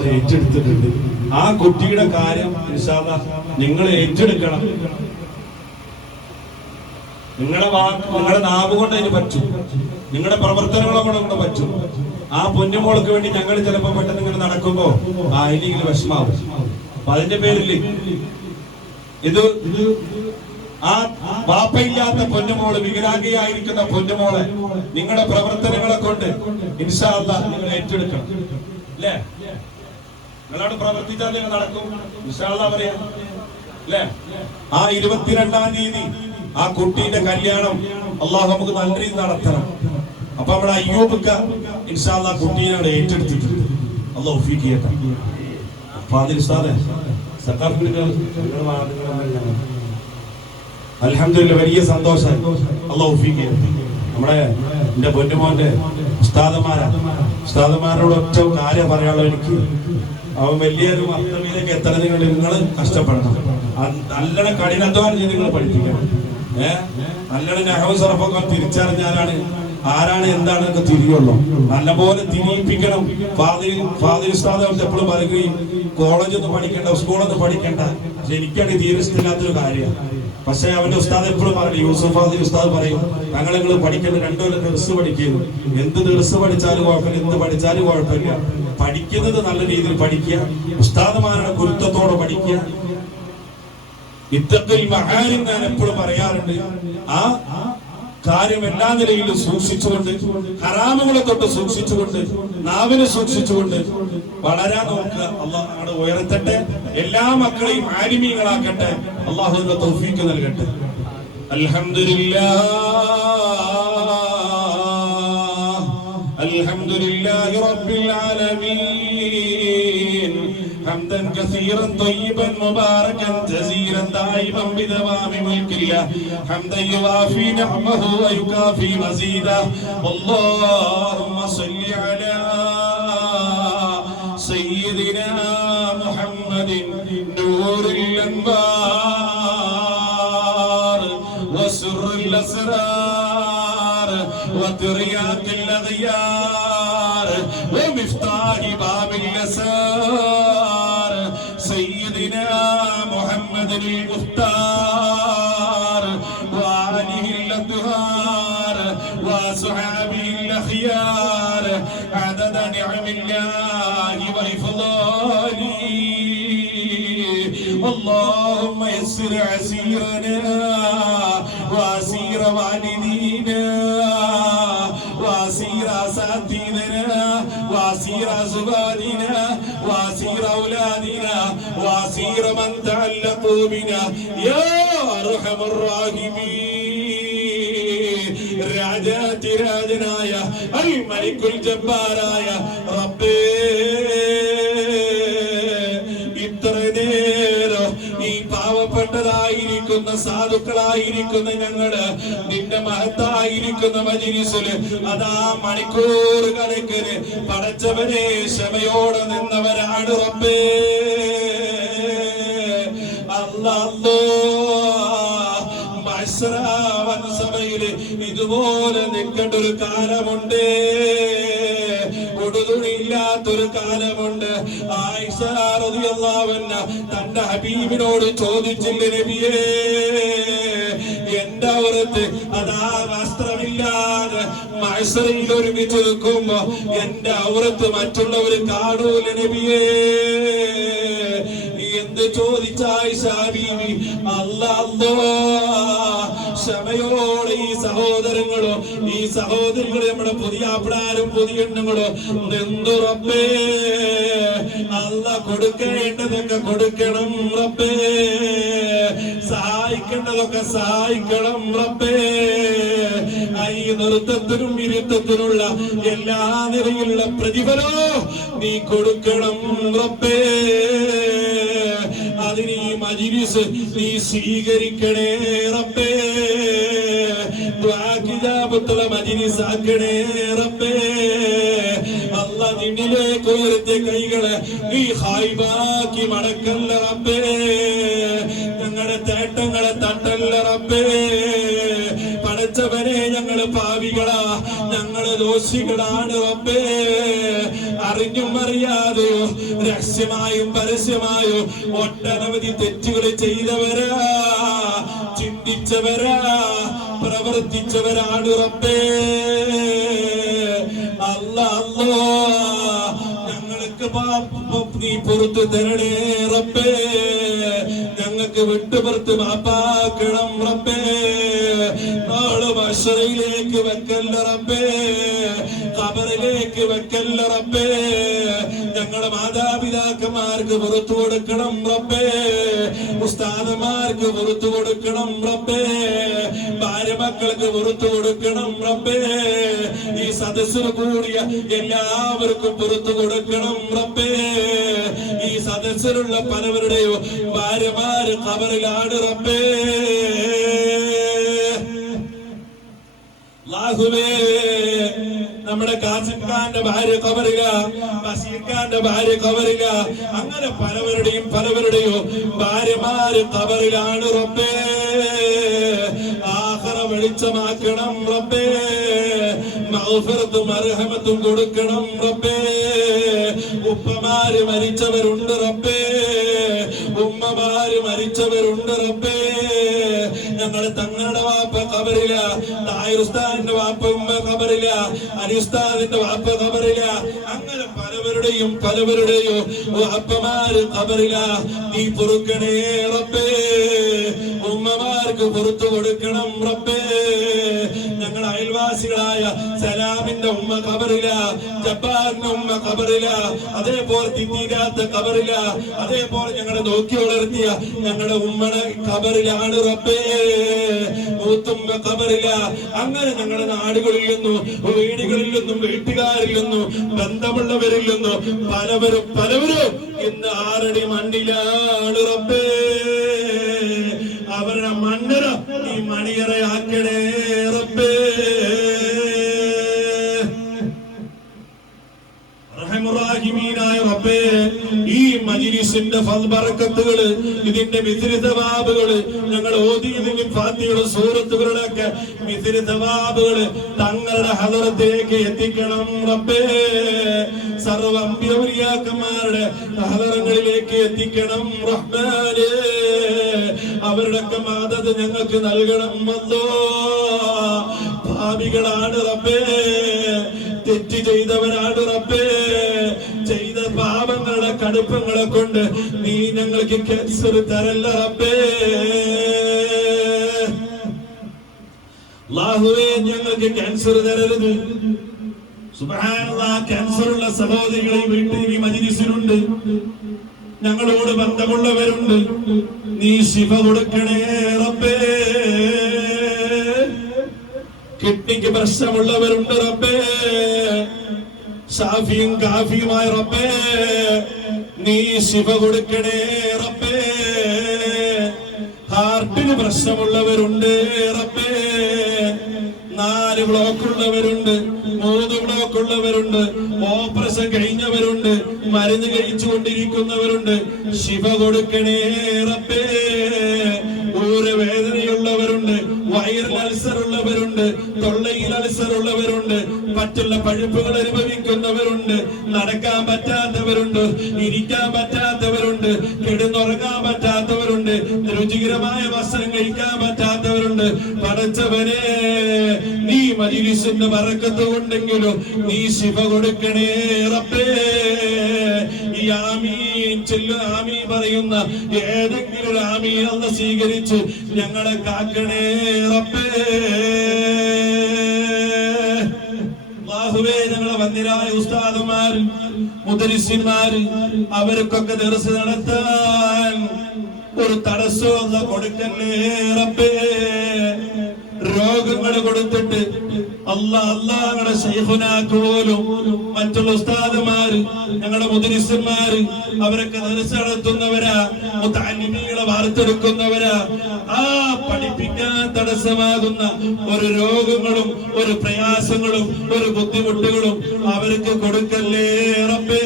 നമ്മൾ ഏറ്റെടുത്തിട്ടുണ്ട്. ആ കുട്ടിയുടെ കാര്യം ഇൻഷാ അല്ലാഹ് നിങ്ങൾ ഏറ്റെടുക്കണം. നിങ്ങളുടെ നിങ്ങളുടെ നാവ് കൊണ്ട് അതിന് പറ്റും, നിങ്ങളുടെ പ്രവർത്തനങ്ങളെ കൊണ്ട് പറ്റും. ആ പൊന്നുമോൾക്ക് വേണ്ടി ഞങ്ങൾ ചിലപ്പോൾ പെട്ടെന്ന് ഇങ്ങനെ നടക്കുമ്പോ അതിലെങ്കിലും വിഷമാവും. അപ്പൊ അതിന്റെ പേരിൽ ഇത് ആ ബാപ്പയില്ലാത്ത പൊന്നുമോള്, വികലാംഗിയായിരിക്കുന്ന പൊന്നുമോളെ നിങ്ങളുടെ പ്രവർത്തനങ്ങളെ കൊണ്ട് ഇൻഷാ അല്ലാഹ് നിങ്ങൾ ഏറ്റെടുക്കണം. അല്ലേ? നിങ്ങളോട് പ്രവർത്തിച്ചാൽ നിങ്ങൾ നടക്കും ഇൻഷാ അല്ലാഹ് പറയാ. അല്ലേ? ആ 22-ാം തീയതി ആ കുട്ടിയുടെ കല്യാണം അള്ളാഹു നമുക്ക് നല്ല രീതിയിൽ നടത്തണം. അപ്പൊ നമ്മുടെ അയ്യൂബക്ക ഇൻഷാ അല്ലാഹ് കുട്ടീനെ അവിടെ ഏറ്റെടുത്തിട്ടുണ്ട്. അള്ളാഹു തൗഫീഖ് ചെയ്യട്ടെ. ഫാദിൽ ഉസ്താദേ, അൽഹംദുലില്ലാ വലിയ സന്തോഷം. അള്ളാഹു തൗഫീഖ് ചെയ്യട്ടെ. നമ്മുടെ എന്റെ പൊന്നുമോന്റെ ഉസ്താദന്മാരോട് ഒറ്റ കാര്യം പറയാനുള്ളത്, എനിക്ക് അവൻ വലിയൊരു മർത്തബയിലേക്ക് എത്തണതിന് വേണ്ടി നിങ്ങൾ കഷ്ടപ്പെടണം. നല്ലോണം കഠിനാധ്വാനം ചെയ്ത് നിങ്ങൾ പഠിപ്പിക്കണം. നല്ലോണം നഹ്വ് സർഫൊക്കെ തിരിച്ചറിഞ്ഞാലാണ് ആരാണ് എന്താണെന്നൊക്കെ തിരിയുള്ളൂ. നല്ലപോലെ തിരിയിപ്പിക്കണം. ഫാദിൽ ഉസ്താദ് എപ്പോഴും പറയുകയും കോളേജൊന്നും പഠിക്കണ്ട, സ്കൂളൊന്നും പഠിക്കണ്ട. പക്ഷെ എനിക്കാണ് തീരസ്ഥില്ലാത്തൊരു കാര്യം. പക്ഷെ അവന്റെ ഉസ്താദ് എപ്പോഴും പറയും, യൂസുഫ് ഫാദിൽ ഉസ്താദ് പറയും, ഞങ്ങൾ പഠിക്കേണ്ട 2 കൊല്ലം ദർസ് പഠിക്കുന്നു. എന്ത് ദർസ് പഠിച്ചാലും കുഴപ്പമില്ല, എന്ത് പഠിച്ചാലും കുഴപ്പമില്ല. പഠിക്കുന്നത് നല്ല രീതിയിൽ പഠിക്കുക, ഉസ്താദുമാരുടെ ഗുരുത്വത്തോടെ പഠിക്കുക. ഇത്തഖിൽ മഹാരിം ഞാൻ എപ്പോഴും പറയാറുണ്ട്. ആ കാര്യം എല്ലാ നിലയിലും സൂക്ഷിച്ചുകൊണ്ട്, ഹറാമുകളെ തൊട്ട് സൂക്ഷിച്ചുകൊണ്ട്, നാവിനെ സൂക്ഷിച്ചുകൊണ്ട് വളരാൻ നോക്കുക. അള്ളാഹു നമ്മുടെ ഉയർത്തട്ടെ. എല്ലാ മക്കളെയും ആലിമീങ്ങളാക്കട്ടെ. അള്ളാഹുവിന്റെ തൗഫീഖ് നൽകട്ടെ. അൽഹംദുലില്ലാഹ് അൽഹംദുലില്ലാഹി റബ്ബിൽ ആലമീൻ حمدا كثيرا طيبا مباركا جزيلا دائما بدوام ملك الله حمدا يوافي نعمه ويكافي مزيده اللهم صل على سيدنا محمد نور الانوار وسر الاسرار وترياق الاغيار ومفتاح باب اليسار سيدنا محمد المختار وآله الأطهار وصحابه الأخيار عدد نعم الله وإفضاله اللهم يسر عسيرنا وعسير والدينا وعسير أساتذتنا وعسير أزواجنا وعسير أولادنا وعسير من تعلقوا بنا يا أرحم الراحمين രാജാതി രാജനായ അൽ മലിക്കുൽ ജബ്ബാറായ റബ്ബേ, ഇത്ര നേരം ഈ പാവപ്പെട്ടതായിരിക്കുന്ന സാധുക്കളായിരിക്കുന്ന ഞങ്ങള് നിന്റെ മഹത്തായിരിക്കുന്ന മജ്‌ലിസില് അതാ മണിക്കൂർ കണക്കിന് പടച്ചവനെ ക്ഷമയോടെ നിന്നവരാണ് റബ്ബേ. അല്ലാഹ് സഭയില് ഇതുപോലെ നിൽക്കേണ്ട ഒരു കാലമുണ്ട്, ഉടുതുണിയില്ലാത്തൊരു കാലമുണ്ട്. ആയിഷ റളിയല്ലാഹു അൻഹ തന്റെ ഹബീബിനോട് ചോദിച്ചില്ല, നബിയേ എന്റെ ഔറത്ത് അതാ വസ്ത്രമില്ലാതെ മഹ്ശറിൽ ഒരുമിച്ച് നിൽക്കുമ്പോ എന്റെ ഔറത്ത് മറ്റുള്ളവർ കാണൂല നബിയേ. എന്ത് ചോദിച്ച ആയിഷ ബീവി അല്ലാഹ് ക്ഷമയോടെ ഈ സഹോദരങ്ങളോ ഈ സഹോദരികളോ നമ്മുടെ പുതിയ അപ്രാരും പുതിയ എണ്ണങ്ങളോ എന്തു റബ്ബേ, അല്ലാഹ് കൊടുക്കേണ്ടതൊക്കെ കൊടുക്കണം റബ്ബേ, സഹായിക്കേണ്ടതൊക്കെ സഹായിക്കണം റബ്ബേ. ഈ നൃത്തത്തിനും ഇരുത്തത്തിനുള്ള എല്ലാ നിലയിലുള്ള പ്രതിഫലവും നീ കൊടുക്കണം റബ്ബേ. അതിന് ഈ മജ്‌ലിസ് നീ സ്വീകരിക്കണേ റബ്ബേ, ദുആ മജ്‌ലിസ് ആക്കണേ റബ്ബേ. അല്ലാഹ് നിന്നിലേക്ക് ഉയർത്തിയ കൈകളെ നീ ഖായിബാക്കി മടക്കല്ല റബ്ബേ, ഞങ്ങളുടെ തേട്ടങ്ങളെ തട്ടല്ല റബ്ബേ. പടച്ചവനെ ഞങ്ങള് പാവികളാ, ഞങ്ങള് ദോഷികളാണ് റബ്ബേ. അറിഞ്ഞും അറിയാതെയോ രഹസ്യമായും പരസ്യമായോ ഒട്ടനവധി തെറ്റുകൾ ചെയ്തവരാ, ചിന്തിച്ചവരാ, പ്രവർത്തിച്ചവരാണ് റബ്ബേ. അല്ലാഹ് ഞങ്ങൾക്ക് നീ പുറത്തു തരണേ റബ്ബേ. ഞങ്ങൾക്ക് വിട്ടുപുറത്ത് മാപ്പാക്കണം റബ്ബേ. നാളെ മഹ്ശറിലേക്ക് വെക്കല്ല റബ്ബേ, ഖബറിലേക്ക് വെക്കല്ല റബ്ബേ. ഞങ്ങളുടെ മാതാപിതാക്കന്മാർക്ക് പുറത്തു കൊടുക്കണം റബ്ബേ, ഉസ്താദന്മാർക്ക് പുറത്തു കൊടുക്കണം റബ്ബേ, ഭാര്യ മക്കൾക്ക് പുറത്തു കൊടുക്കണം റബ്ബേ. ഈ സദസ്സിൽ കൂടിയ എല്ലാവർക്കും പുറത്തു കൊടുക്കണം റബ്ബേ. ഈ സദസ്സിലുള്ള പലവരുടെയോ ഭാര്യമാര് ഖബറിലാണ് റബ്ബേ. അല്ലാഹുവേ, നമ്മുടെ കാസിം ഖാന്റെ ഭാര്യ ഖബറില, ബഷീർ ഖാന്റെ ഭാര്യ ഖബറില, അങ്ങനെ പലവരുടെയോ ഭാര്യമാര് ഖബറിലാണ് റബ്ബേ. ആഖിറ വെളിച്ചമാക്കണം റബ്ബേ. മഗ്ഫിറത്തും മർഹമത്തും കൊടുക്കണം റബ്ബേ. ഉപ്പമാര് മരിച്ചവരുണ്ട് റബ്ബേ, ഉമ്മമാര് മരിച്ചവരുണ്ട് റബ്ബേ. ഞങ്ങള് തങ്ങളുടെ വാപ്പ ഖബറില, താഹിർ ഉസ്താദിന്റെ വാപ്പ ഉമ്മ ഖബറില, അലി ഉസ്താദിന്റെ വാപ്പ ഖബറില, അങ്ങനെ പലവരുടെയോ വാപ്പമാര് ഖബറില. നീ പൊറുക്കണേ റബ്ബേ. ഉമ്മമാർക്ക് പുറത്തു കൊടുക്കണം റബ്ബേ. ഞങ്ങൾ അയൽവാസികളായ സലാമിന്റെ ഉമ്മ ഖബറില, ജബ്ബാറിന്റെ ഉമ്മ ഖബറില, അതേപോലെ തിന്നീരാത്ത ഖബറില, അതേപോലെ ഞങ്ങളെ നോക്കി വളർത്തിയ ഞങ്ങളുടെ ഉമ്മയുടെ ഖബറിലാണ് റബ്ബേ. മൂത്തുമ്മ ഖബറില. അങ്ങനെ ഞങ്ങളുടെ നാടുകളിൽ നിന്നും വീടുകളിൽ നിന്നും വീട്ടുകാരിൽ നിന്നും ബന്ധമുള്ളവരിൽ നിന്നും പലവരും ഇന്ന് 6 അടി മണ്ണിലാണ് റബ്ബേ. അവരുടെ മണ്ണറ ഈ മണിയറയാക്കണേ റബ്ബേ. റഹ്മാനായ റബ്ബേ, ഈ മജ്‌ലിസിന്റെ ബറക്കത്തുകള്, ഇതിന്റെ മിസ്രി സവാബുകള്, ഞങ്ങൾ ഓതിയതിന്റെ ഫാത്തിഹയുടെ സൂറത്തുകളുടെയൊക്കെ മിസ്രി സവാബുകള് തങ്ങളുടെ ഹദറത്തിലേക്ക് എത്തിക്കണം റബ്ബേ. സർവ്വ അമ്പിയാക്കന്മാരുടെ ഹദറങ്ങളിലേക്ക് എത്തിക്കണം റഹ്മാനേ. അവരുടെയൊക്കെ മദദ് ഞങ്ങൾക്ക് നൽകണം അല്ലാഹ്. പാപികളാണ് റബ്ബേ, തെറ്റ് ചെയ്തവരാണ് റബ്ബേ. ചെയ്ത പാപങ്ങളുടെ കടുപ്പങ്ങളെ കൊണ്ട് നീ ഞങ്ങൾക്ക് ക്യാൻസർ തരല്ല റബ്ബേ. അല്ലാഹുവേ, ഞങ്ങൾക്ക് ക്യാൻസർ തരരുത്. സുബ്ഹാനല്ലാഹ്, ക്യാൻസറുള്ള സഹോദരികളെ വീട്ടിൽ ഈ മജ്‌ലിസിലുണ്ട്, ഞങ്ങളോട് ബന്ധമുള്ളവരുണ്ട്. നീ ശിഫ കൊടുക്കണേ റബ്ബേ. കിഡ്നിക്ക് പ്രശ്നമുള്ളവരുണ്ട് റബ്ബേ. ഷാഫിയും കാഫിയുമായ റബ്ബേ, നീ ശിഫ കൊടുക്കണേ റബ്ബേ. ഹാർട്ടിന് പ്രശ്നമുള്ളവരുണ്ട് റബ്ബേ. 4 ബ്ലോക്കുള്ളവരുണ്ട്, 3 ബ്ലോക്കുള്ളവരുണ്ട്, ഓപ്പറേഷൻ കഴിഞ്ഞവരുണ്ട്, മരുന്ന് കഴിച്ചുകൊണ്ടിരിക്കുന്നവരുണ്ട്. ശിഫ കൊടുക്കണേ റബ്ബേ. ഊരവേദനയുള്ളവരുണ്ട്, വയറിൽ അൾസർ ഉള്ളവരുണ്ട്, തൊള്ളയിൽ അൾസർ ഉള്ളവരുണ്ട്, മറ്റുള്ള പഴുപ്പുകൾ അനുഭവിക്കുന്നവരുണ്ട്, നടക്കാൻ പറ്റാത്തവരുണ്ട്, ഇരിക്കാൻ പറ്റാത്തവരുണ്ട്, കിടന്നുറങ്ങാൻ പറ്റാത്തവരുണ്ട്, രുചികരമായ ഭക്ഷണം കഴിക്കാൻ പറ്റാത്തവരുണ്ട്. പടച്ചവനെ, നീ മജ്‌ലിസിന്റെ ബറക്കത്ത് കൊണ്ടെങ്കിലും നീ ശിഫ കൊടുക്കണേ റബ്ബേ. ഈ ആമീൻ ആമീൻ പറയുന്ന ഏതെങ്കിലും ഒരു ആമീൻ അല്ലാഹ് സ്വീകരിച്ച് ഞങ്ങളെ കാക്കണേ റബ്ബേ. അല്ലാഹുവേ, ഞങ്ങളെ വന്ദിരായ ഉസ്താദുമാര്, മുദരിസിന്മാര്, അവർക്കൊക്കെ ദർസ് നടത്താൻ ഒരു തടസ്സവും അല്ലാഹ് കൊടുക്കല്ലേ റബ്ബേ. രോഗങ്ങൾ കൊടുത്തിട്ട് അല്ലാഹുടെ ശൈഖുനാക്ക് പോലും മറ്റുള്ള ഉസ്താദുമാര്, ഞങ്ങളുടെ മുദരിസന്മാര്, അവരൊക്കെ ദർസ് നടത്തുന്നവരാ, മുതഅല്ലിമീങ്ങളെ വാർത്തെടുക്കുന്നവരാ. ആ പഠിപ്പിക്കാൻ തടസ്സമാകുന്ന ഒരു രോഗങ്ങളും ഒരു പ്രയാസങ്ങളും ഒരു ബുദ്ധിമുട്ടുകളും അവർക്ക് കൊടുക്കല്ലേ റബ്ബേ.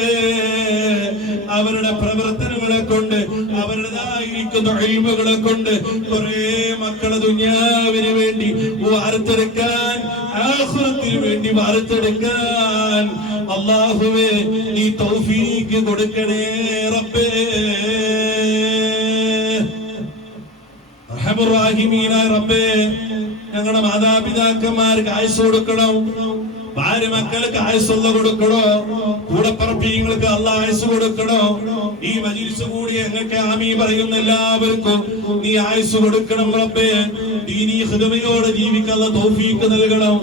അവരുടെ പ്രവർത്തനങ്ങളെ കൊണ്ട് അവരുടേതായിരിക്കും പഠിക്കുന്ന ഇൽമുകളെ കൊണ്ട് കുറെ മക്കളെ ദുനിയാവിന് വേണ്ടി വാർത്തെടുക്കാൻ, ആഖിറത്തിന് വേണ്ടി വാർത്തെടുക്കാൻ അല്ലാഹുവേ നീ തൗഫീഖ് കൊടുക്കണേ റബ്ബേ. അർഹമർ റഹീമീനായ റബ്ബേ, ഞങ്ങളുടെ മാതാപിതാക്കന്മാർക്ക് ആയുസ് കൊടുക്കണം, ഭാര്യ മക്കൾക്ക് ആയുസ്സുള്ള കൊടുക്കണോ, കൂടപ്പറപ്പീങ്ങൾക്ക് അല്ലാഹ് ആയുസ് കൊടുക്കണോ. ഈ മജ്‌ലിസ് കൂടി ഞങ്ങൾക്ക് ആമീൻ പറയുന്ന എല്ലാവർക്കും നീ ആയുസ് കൊടുക്കണം റബ്ബേ. ദീനീ ഖിദ്മയോടെ ജീവിക്കാനുള്ള തൗഫീഖ് നൽകണം.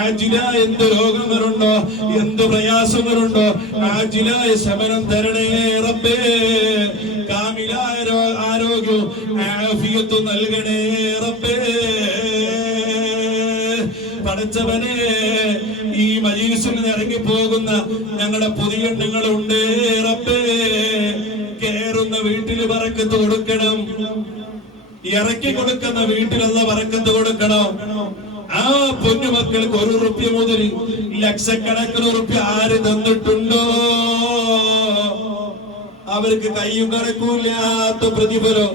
ആജിലായ എന്ത് രോഗങ്ങളുണ്ടോ, എന്ത് പ്രയാസങ്ങളുണ്ടോ, ആജിലായ ശമനം തരണേ റബ്ബേ. കാമിലായ ആരോഗ്യവും ആഫിയത്തും നൽകണേ റബ്ബേ. പഠിച്ചവനെ, ഈ മജ്‌ലിസിൽ നിന്ന് ഇറങ്ങി പോകുന്ന ഞങ്ങളുടെ പൊതുജനങ്ങളുണ്ട് റബ്ബേ, കേറുന്ന വീട്ടിൽ ബറക്കത്ത് കൊടുക്കണം, ഇറക്കി കൊടുക്കുന്ന വീട്ടിലുള്ള ബറക്കത്ത് കൊടുക്കണം. ആ പൊന്നുമക്കൾക്ക് 1 റുപ്യ മുതൽ ലക്ഷക്കണക്കിന് റുപ്യ ആര് തന്നിട്ടുണ്ടോ അവർക്ക് കയ്യും കണക്കൂല്ലാത്ത പ്രതിഫലം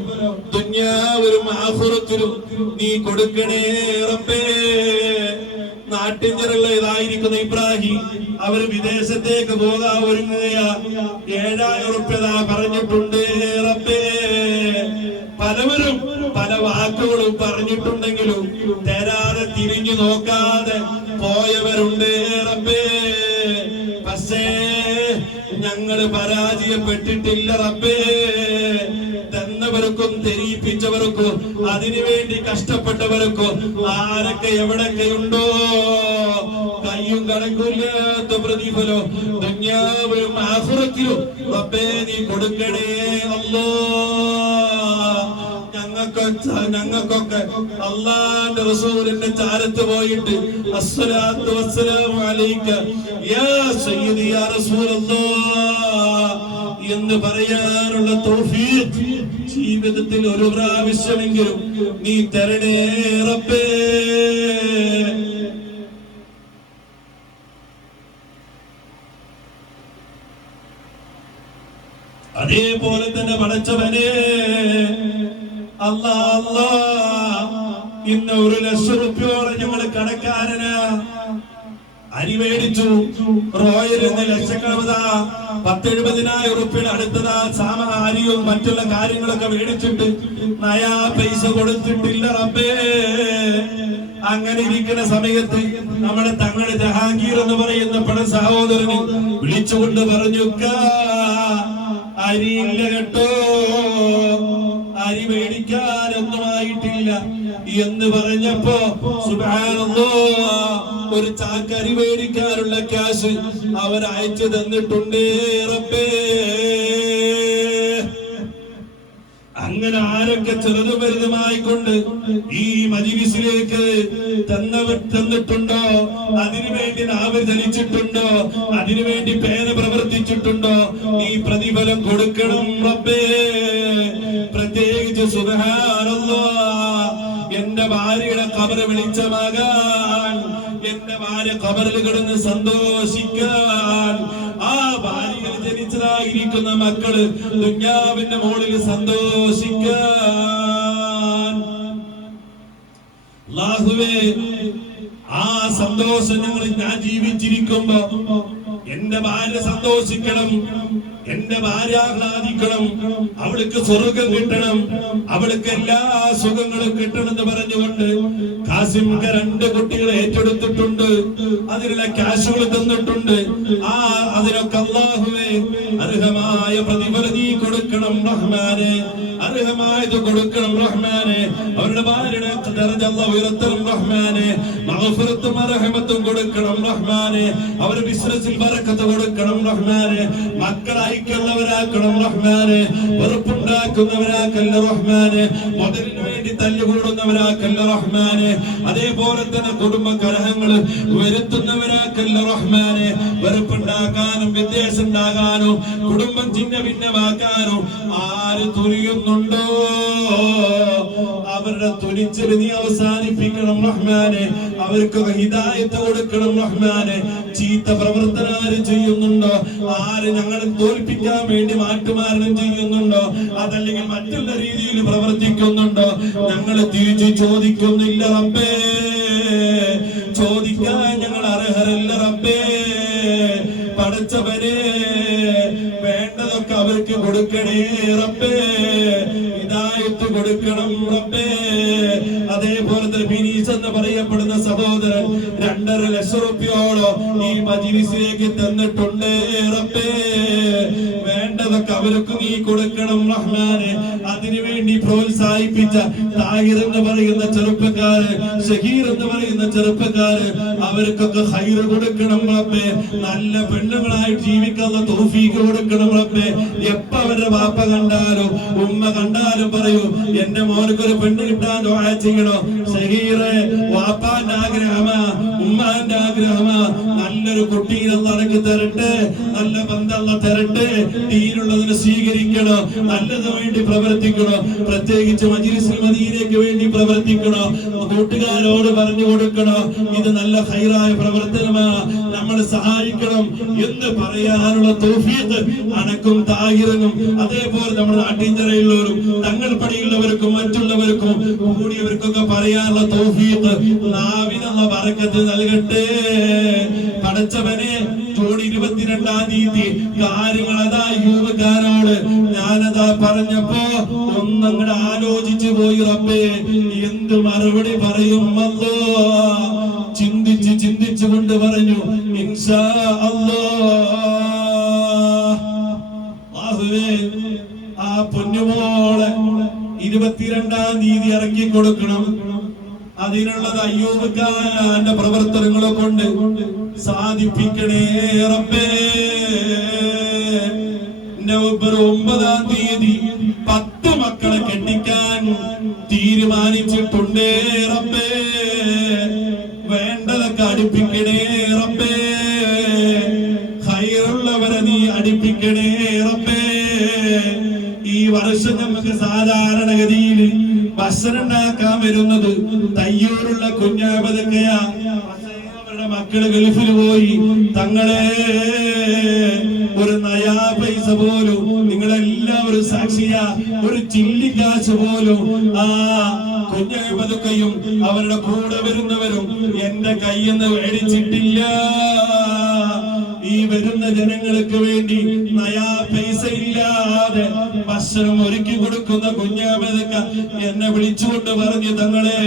ദുനിയാവിലും ആഖിറത്തിലും നീ കൊടുക്കണേ റബ്ബേ. നാട്ടിഞ്ചറുള്ള ഇതായിരിക്കുന്ന ഇബ്രാഹിം അവർ വിദേശത്തേക്ക് പോകാൻ ഒരുങ്ങുകയാ. 7000 റുപ്യ പറഞ്ഞിട്ടുണ്ട് റബ്ബേ. പലവരും പല വാക്കുകളും പറഞ്ഞിട്ടുണ്ടെങ്കിലും തരാതെ തിരിഞ്ഞു നോക്കാതെ പോയവരുണ്ട് റബ്ബേ. പക്ഷേ ഞങ്ങള് പരാജയപ്പെട്ടിട്ടില്ല റബ്ബേ. തന്നവർക്കും തെരിയിപ്പിച്ചവർക്കും അതിനുവേണ്ടി കഷ്ടപ്പെട്ടവർക്കും ആരൊക്കെ എവിടൊക്കെയുണ്ടോ കയ്യും കണക്കില്ലാത്ത പ്രതിഫലം ദുനിയാവിലും ആഖിറത്തിലും റബ്ബേ നീ കൊടുക്കണേ അല്ലാഹ്. ഞങ്ങൾക്കൊക്കെ അല്ലാഹുവിന്റെ റസൂലിന്റെ ചാരത്ത് പോയിട്ട് അസ്സലാത്തു വസ്സലാമു അലൈക യാ സയ്യിദി യാ റസൂലല്ലാഹ് എന്ന് പറയാനുള്ള തൗഫീഖ് ജീവിതത്തിൽ ഒരു പ്രാവശ്യമെങ്കിലും നീ തരണേ റബ്ബേ. അതേപോലെ തന്നെ പടച്ചവനെ അല്ലാ, ഇന്ന് 1 ലക്ഷം റുപ്യോളം ഞങ്ങള് കടക്കാരന് അരി മേടിച്ചു. റോയൽ എന്ന ലക്ഷക്കണവതാ 10-70,000 റുപ്യയുടെ അടുത്തതാ അരിയും മറ്റുള്ള കാര്യങ്ങളൊക്കെ മേടിച്ചിട്ട് നയാ പൈസ കൊടുത്തിട്ടില്ല റബ്ബേ. അങ്ങനെ ഇരിക്കുന്ന സമയത്ത് നമ്മുടെ തങ്ങളുടെ ജഹാംഗീർ എന്ന് പറയുന്ന പട സഹോദരന് വിളിച്ചുകൊണ്ട് പറഞ്ഞു, അരിയില്ല കേട്ടോ, അരി മേടിക്കാനൊന്നുമായിട്ടില്ല എന്ന് പറഞ്ഞപ്പോ സുബ്ഹാനല്ലാഹ് ഒരു ചാക്കരി മേടിക്കാനുള്ള ക്യാഷ് അവർ അയച്ചു തന്നിട്ടുണ്ട് റബ്ബേ. അങ്ങനെ ആരൊക്കെ ചെറുതും വലുതുമായിക്കൊണ്ട് ഈ മജ്‌ലിസിലേക്ക് തന്നിട്ടുണ്ടോ, അതിനുവേണ്ടി നാവ് ചലിച്ചിട്ടുണ്ടോ, അതിനുവേണ്ടി പേന പ്രവർത്തിച്ചിട്ടുണ്ടോ, ഈ പ്രതിഫലം കൊടുക്കണം റബ്ബേ. പ്രത്യേകിച്ച് സുബ്ഹാനല്ലാഹ് എന്റെ ഭാര്യയുടെ ഖബറ് വെളിച്ചമാകാൻ, എന്റെ ഭാര്യ ഖബറിൽ കിടന്ന് സന്തോഷിക്കാൻ, ആ ഭാര്യയിൽ ജനിച്ചതായിരിക്കുന്ന മക്കള് ദുനിയാവിന്റെ മുകളിൽ സന്തോഷിക്കാൻ അല്ലാഹുവേ, ആ സന്തോഷം ഞാൻ ജീവിച്ചിരിക്കുമ്പോ എന്റെ ഭാര്യ സന്തോഷിക്കണം, എന്റെ ഭാര്യ ആഹ്ലാദിക്കണം, അവൾക്ക് സ്വർഗം കിട്ടണം, അവൾക്ക് എല്ലാ സുഖങ്ങളും കിട്ടണം എന്ന് പറഞ്ഞുകൊണ്ട് കാസിംക 2 കുട്ടികളെ ഏറ്റെടുത്തിട്ടുണ്ട്. അതിനുള്ള ക്യാഷുകൾ തന്നിട്ടുണ്ട്. അതിനൊക്കെ അല്ലാഹുവേ അർഹമായ പ്രതിഫലം നീ കൊടുക്കണം റഹ്മാനെ, അർഹമായത് കൊടുക്കണം റഹ്മാനെ. അവരുടെ ഭാര്യയുടെ ദർജ അല്ലാഹു ഉയർത്തണം റഹ്മാനെ, മഗ്ഫിറത്തും റഹ്മത്തും കൊടുക്കണം റഹ്മാനെ. അവർ ബിസിനസ്സിൽ ബറക്കത്ത് കൊടുക്കണം റഹ്മാനെ, മക്കളെ ഐക്യമുള്ളവരാക്കണം റഹ്മാനെ, വെറുപ്പുണ്ടാക്കുന്നവരാക്കല്ല റഹ്മാനെ, മുതലിന് വേണ്ടി തല്ലുകൂടുന്നവരാക്കല്ല റഹ്മാനെ. അതേപോലെ തന്നെ കുടുംബ കലഹങ്ങൾ വരുത്തുന്നവരാക്കല്ല റഹ്മാനെ. വെറുപ്പുണ്ടാക്കാനും വിദ്വേഷം ഉണ്ടാകാനും കുടുംബം ചിഹ്ന ഭിന്നമാക്കാനും ആര് തുനിയുന്നുണ്ടോ അവരുടെ തുനിച്ചൽ നീ അവസാനിപ്പിക്കണം റഹ്മാനെ. അവർക്കൊക്കെ ഹിദായത്ത് കൊടുക്കണം റഹ്മാനെ. ചീത്ത പ്രവർത്തനം ആര് ചെയ്യുന്നുണ്ടോ, ആര് ഞങ്ങളെ തോൽപ്പിക്കാൻ വേണ്ടി മാറ്റുമാരണം ചെയ്യുന്നുണ്ടോ, അതല്ലെങ്കിൽ മറ്റുള്ള രീതിയിൽ പ്രവർത്തിക്കുന്നുണ്ടോ, ഞങ്ങൾ തിരിച്ചു ചോദിക്കുന്നില്ല റബ്ബേ. ചോദിക്കാൻ ഞങ്ങൾ അർഹരല്ല റബ്ബേ. പടച്ചവനെ വേണ്ടതൊക്കെ അവർക്ക് കൊടുക്കണേ റബ്ബേ. ഹിദായത്ത് കൊടുക്കണം റബ്ബേ. അതേപോലെ തന്നെ ബിനീസ് എന്ന് പറയപ്പെടുന്ന സഹോദരൻ 2.5 ലക്ഷം രൂപയോളം ഈ മജ്‌ലിസിലേക്ക് തന്നിട്ടുണ്ട് റബ്ബേ. വേണ്ടതൊക്കെ അവർക്ക് നീ കൊടുക്കണം റഹ്മാനെ. അതിനുവേണ്ടി പ്രോത്സാഹിപ്പിച്ച താഹിർ എന്ന് പറയുന്ന ചെറുപ്പക്കാര്, ഷഹീർ എന്ന് പറയുന്ന ചെറുപ്പക്കാര്, അവർക്കൊക്കെ ഹൈറ് കൊടുക്കണം റബ്ബേ. നല്ല പെണ്ണുങ്ങളായി ജീവിക്കുന്ന തൗഫീഖ് കൊടുക്കണം റബ്ബേ. എപ്പ അവരുടെ വാപ്പ കണ്ടാലും ഉമ്മ കണ്ടാലും പറയൂ എന്റെ മോനക്കൊരു പെണ്ണ് കിട്ടാൻ ദുആ ചെയ്യണോ. ഷഹീറെ, വാപ്പാന്റെ ആഗ്രഹമാ, ഉമ്മാന്റെ ആഗ്രഹമാ. നല്ലൊരു കുട്ടീനെ നടക്കി തരട്ടെ, നല്ല ബന്ധം തരട്ടെ. ദീനുള്ളതിനെ സ്വീകരിക്കണോ, നല്ലത് വേണ്ടി പ്രവർത്തിക്കണോ, പ്രത്യേകിച്ച് മജ്‌ലിസുൽ മദീനയ്ക്ക് വേണ്ടി പ്രവർത്തിക്കണോ, കൂട്ടുകാരോട് പറഞ്ഞു കൊടുക്കണോ ഇത് നല്ല ഖൈറായ പ്രവർത്തനമാ, നമ്മൾ സഹായിക്കണം എന്ന് പറയാനുള്ള തൗഫീഖ് അനക്കും താഹിറിനും അതേപോലെ നമ്മുടെ നാട്ടിൻചിറയിലുള്ളവരും തങ്ങൾ പണിയുള്ളവർക്കും മറ്റുള്ളവർക്കും കൂടിയവർക്കൊക്കെ പറയാനുള്ള തൗഫീഖ് നാവിനുള്ള ബറക്കത്ത് നൽകട്ടെ. പടച്ചവനെ, ജൂൺ 22-ാം തീയതി കാര്യങ്ങൾ അതാ യുവക്കാരോട് ഞാനതാ പറഞ്ഞപ്പോ ഒന്നങ്ങട് ആലോചിച്ചു പോയി റബ്ബേ. എന്ത് മറുപടി പറയും അല്ലോ. ചിന്തിച്ചു കൊണ്ട് പറഞ്ഞു ഇൻഷാ അല്ലാഹ്. ആ പൊന്നുമോളെ 22-ാം തീയതി ഇറക്കി കൊടുക്കണം. അതിനുള്ളത് അയ്യൂബ് ഖാന്റെ പ്രവർത്തനങ്ങളെ കൊണ്ട് സാധിപ്പിക്കണേ റബ്ബേ. നവംബർ 9-ാം തീയതി 10 മക്കളെ കെട്ടിക്കാൻ തീരുമാനിച്ചിട്ടുണ്ട് റബ്ബേ. വേണ്ടതൊക്കെ അടുപ്പിക്കണേ റബ്ബേ. ഖൈറുള്ളവരെ നീ അടുപ്പിക്കണേ റബ്ബേ. ഈ വർഷം നമുക്ക് സാധാരണഗതിയിൽ ഭക്ഷണം ഉണ്ടാക്കാൻ വരുന്നത് തയ്യൂരുള്ള കുഞ്ഞാബദക്കയാ. അവരുടെ മക്കള് ഗൾഫിൽ പോയി. തങ്ങളെ ഒരു നയാ പൈസ പോലും, നിങ്ങളെല്ലാവരും സാക്ഷിയാ, ഒരു ചില്ലിക്കാശ് പോലും ആ കുഞ്ഞാബദക്കയും അവരുടെ കൂടെ വരുന്നവരും എന്റെ കയ്യിൽ നിന്ന് മേടിച്ചിട്ടില്ല. ഈ വരുന്ന ജനങ്ങൾക്ക് വേണ്ടി നയാ പൈസ ഇല്ലാതെ ഭക്ഷണം ഒരുക്കി കൊടുക്കുന്ന കുഞ്ഞാമേദക്ക എന്നെ വിളിച്ചുകൊണ്ട് പറഞ്ഞു തങ്ങളെ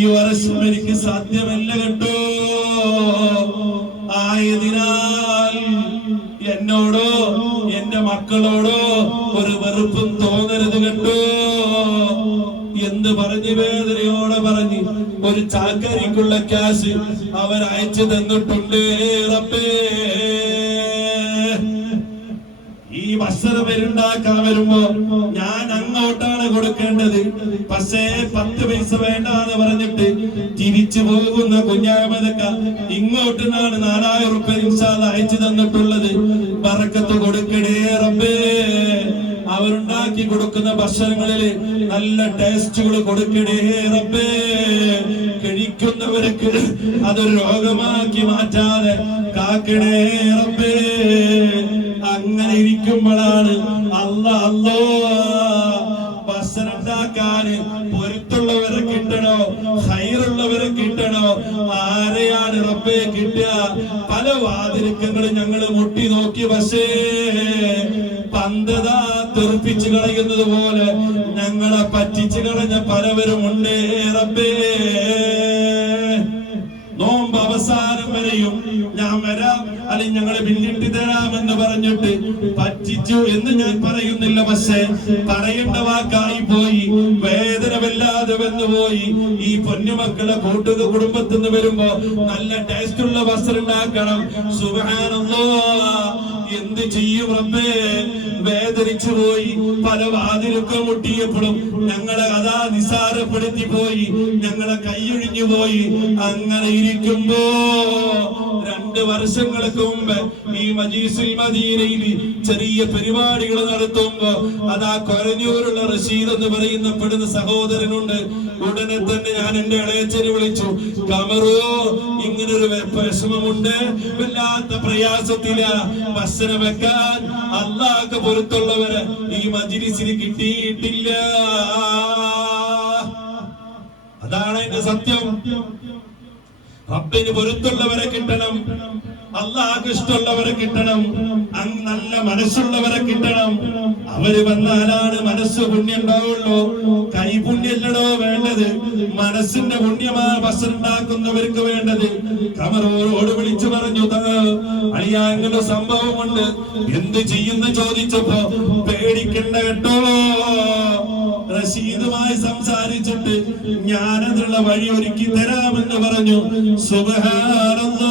ഈ വർഷം എനിക്ക് സാധ്യമല്ല കേട്ടോ. ആയതിനാൽ എന്നോടോ എന്റെ മക്കളോടോ ഒരു വെറുപ്പും തോന്നരുത് കേട്ടോ എന്ന് പറഞ്ഞ് വേദനയോടെ പറഞ്ഞ് ഒരു ചാക്കരിക്കുള്ള ക്യാഷ് അവർ അയച്ചു തന്നിട്ടുണ്ട് റബ്ബേ. ഈ വസ്ത്രം വരുണ്ടാക്കാൻ വരുമ്പോ ഞാൻ അങ്ങോട്ടാണ് കൊടുക്കേണ്ടത്. പക്ഷേ 10 പൈസ വേണ്ടാന്ന് പറഞ്ഞിട്ട് തിരിച്ചു പോകുന്ന കുഞ്ഞാമേദക്ക ഇങ്ങോട്ട് 4000 രൂപ ഇൻഷാല്ലാ അയച്ചു തന്നിട്ടുള്ളത്. ബറക്കത്ത് കൊടുക്കണേ റബ്ബേ. അവരുണ്ടാക്കി കൊടുക്കുന്ന ഭക്ഷണങ്ങളിൽ നല്ല ടേസ്റ്റുകൾ കൊടുക്കണേ റബ്ബേ. കഴിക്കുന്നവർക്ക് അതൊരു രോഗമാക്കി മാറ്റാതെ കാക്കണേ റബ്ബേ. അങ്ങനെ ഇരിക്കുമ്പോഴാണ് അല്ലാ ഭക്ഷണം ഉണ്ടാക്കാന് പൊരുത്തുള്ളവരെ കിട്ടണോ, ഹൈറുള്ളവരെ കിട്ടണോ, ആരെയാണ് റബ്ബേ കിട്ടുക? പല വാതിലുക്കങ്ങളും ഞങ്ങൾ മുട്ടി നോക്കി, പക്ഷേ പന്തതാ തെറിപ്പിച്ചു കളയുന്നത് പോലെ ഞങ്ങളെ പറ്റിച്ചു കളഞ്ഞ പലവരും ഉണ്ട് റബ്ബേ. നോമ്പ് അവസാനം വരെയും ഞാൻ വരാം, അല്ലെങ്കിൽ ഞങ്ങളെ ബില്ലിട്ട് തരാമെന്ന് പറഞ്ഞിട്ട് പറ്റിച്ചു എന്ന് ഞാൻ പറയുന്നില്ല. പക്ഷേ പറയേണ്ട വാക്കായി പോയി, വേദന വല്ലാതെ വന്നുപോയി. ഈ പൊന്നുമക്കളെ കുടുംബത്തിൽ നിന്ന് വരുമ്പോ നല്ല ടേസ്റ്റുള്ള വസ്ത്രം ഉണ്ടാക്കണം. സുബ്ഹാനല്ലാഹ്, എന്ത് ചെയ്യും റബ്ബേ? വേദന വേദനിച്ചു പോയി. പല വാതിലൊക്കെ മുട്ടിയപ്പോഴും ഞങ്ങളെ അതാ നിസാരപ്പെടുത്തി പോയി, ഞങ്ങളെ കൈയൊഴിഞ്ഞു പോയി. അങ്ങനെ ഇരിക്കുമ്പോ 2 വർഷങ്ങൾക്ക് മുമ്പ് ഈ മജ്‌ലിസുൽ മദീനയിൽ ചെറിയ പരിപാടികൾ നടത്തുമ്പോ അതാ കൊരഞ്ഞൂരുള്ള റഷീദ് എന്ന് പറയുന്ന സഹോദരനുണ്ട്. ഉടനെ തന്നെ ഞാൻ എന്റെ ഇളയച്ചനെ വിളിച്ചു, കമറോ ഇങ്ങനൊരു വിഷമമുണ്ട്, വല്ലാത്ത പ്രയാസത്തില, ഭക്ഷണം വെക്കാൻ അല്ലാഹുക്ക് പൊരുത്തുള്ളവരെ ഈ മജ്‌ലിസിന് കിട്ടിയിട്ടില്ല. അതാണ് എന്റെ സത്യം. റബ്ബിന് പൊരുത്തുള്ളവരെ കിട്ടണം, അല്ലാഹുക്ക് ഇഷ്ടമുള്ളവരെ കിട്ടണം, നല്ല മനസ്സുള്ളവരെ കിട്ടണം. അവര് വന്നാലാണ് മനസ്സ് പുണ്യം ഉണ്ടാവുള്ളൂ. കൈപുണ്യല്ലടോ വേണ്ടത്, മനസ്സിന്റെ പുണ്യമാ ഭക്ഷണം ഉണ്ടാക്കുന്നവർക്ക് വേണ്ടത്. കമറോട് വിളിച്ചു പറഞ്ഞു, അളിയാ ഇങ്ങനെ സംഭവമുണ്ട്, എന്ത് ചെയ്യുന്ന ചോദിച്ചപ്പോ പേടിക്കണ്ട കേട്ടോ, റഷീദുമായി സംസാരിച്ചിട്ട് ഞാനതിനുള്ള വഴി ഒരുക്കി തരാമെന്ന് പറഞ്ഞു. സുബ്ഹാനല്ലാഹ്,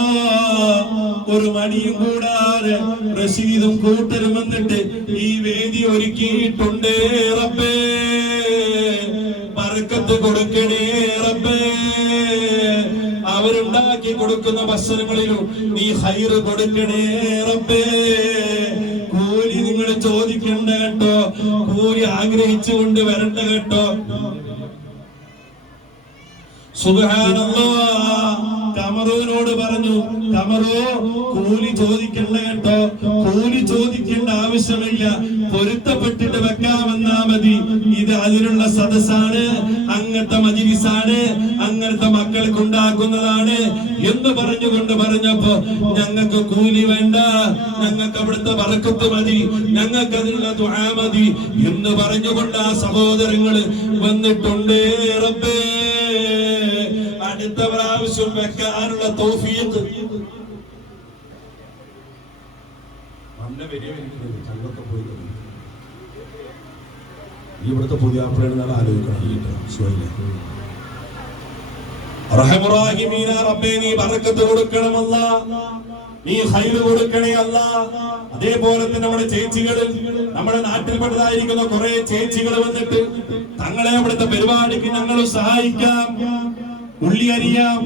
ഒരു മടിയും കൂടാതെ റഷീദും കൂട്ടരും വന്നിട്ട് ഈ വേദി ഒരുക്കിയിട്ടുണ്ട്. റബ്ബേ ബർക്കത്ത് കൊടുക്കണേ റബ്ബേ, അവരുണ്ടാക്കി കൊടുക്കുന്ന ഭക്ഷണങ്ങളിലും നീ ഖൈറ് കൊടുക്കണേ റബ്ബേ. കൂലി നിങ്ങൾ ചോദിക്കണ്ട കേട്ടോ, കൂലി ആഗ്രഹിച്ചുകൊണ്ട് വരണ്ട കേട്ടോ. സുബ്ഹാനല്ലാഹ്, കമറൂനോട് പറഞ്ഞു, കമറോ കൂലി ചോദിക്കണ്ട കേട്ടോ, കൂലി ചോദിക്കേണ്ട ആവശ്യമില്ല, പൊരുത്തപ്പെട്ടിട്ട് വെക്കാമെന്നാ മതി. ഇത് അതിനുള്ള സദസ്സാണ്, അങ്ങനത്തെ മജ്‌ലിസാണ്, അങ്ങനത്തെ മക്കൾക്ക് ഉണ്ടാക്കുന്നതാണ് എന്ന് പറഞ്ഞുകൊണ്ട് പറഞ്ഞപ്പോ ഞങ്ങൾക്ക് കൂലി വേണ്ട, ഞങ്ങൾക്ക് അവിടുത്തെ ബർക്കത്ത് മതി, ഞങ്ങൾക്ക് അതിനുള്ള ദുആ മതി എന്ന് പറഞ്ഞുകൊണ്ട് ആ സഹോദരങ്ങള് വന്നിട്ടുണ്ട്. റബ്ബേ അടുത്ത പ്രാവശ്യം വെക്കാനുള്ള തൗഫീഖ് ഇവിടുത്തെ പുതിയ ആപ്പിളാണ് ആലോചിക്കണം. റഹ്മുറാഹിമീന റബ്ബേ നീ ബർക്കത്ത് കൊടുക്കണം അല്ലാഹ്, നീ ഖൈറ് കൊടുക്കണേ അല്ലാഹ്. അതേപോലെ തന്നെ നമ്മുടെ ചേച്ചികൾ, നമ്മുടെ നാട്ടിൽപ്പെട്ടതായിരിക്കുന്ന കുറെ ചേച്ചികൾ വന്നിട്ട് തങ്ങളെ അവിടുത്തെ പരിപാടിക്ക് ഞങ്ങൾ സഹായിക്കാം, ഉള്ളി അരിയാം,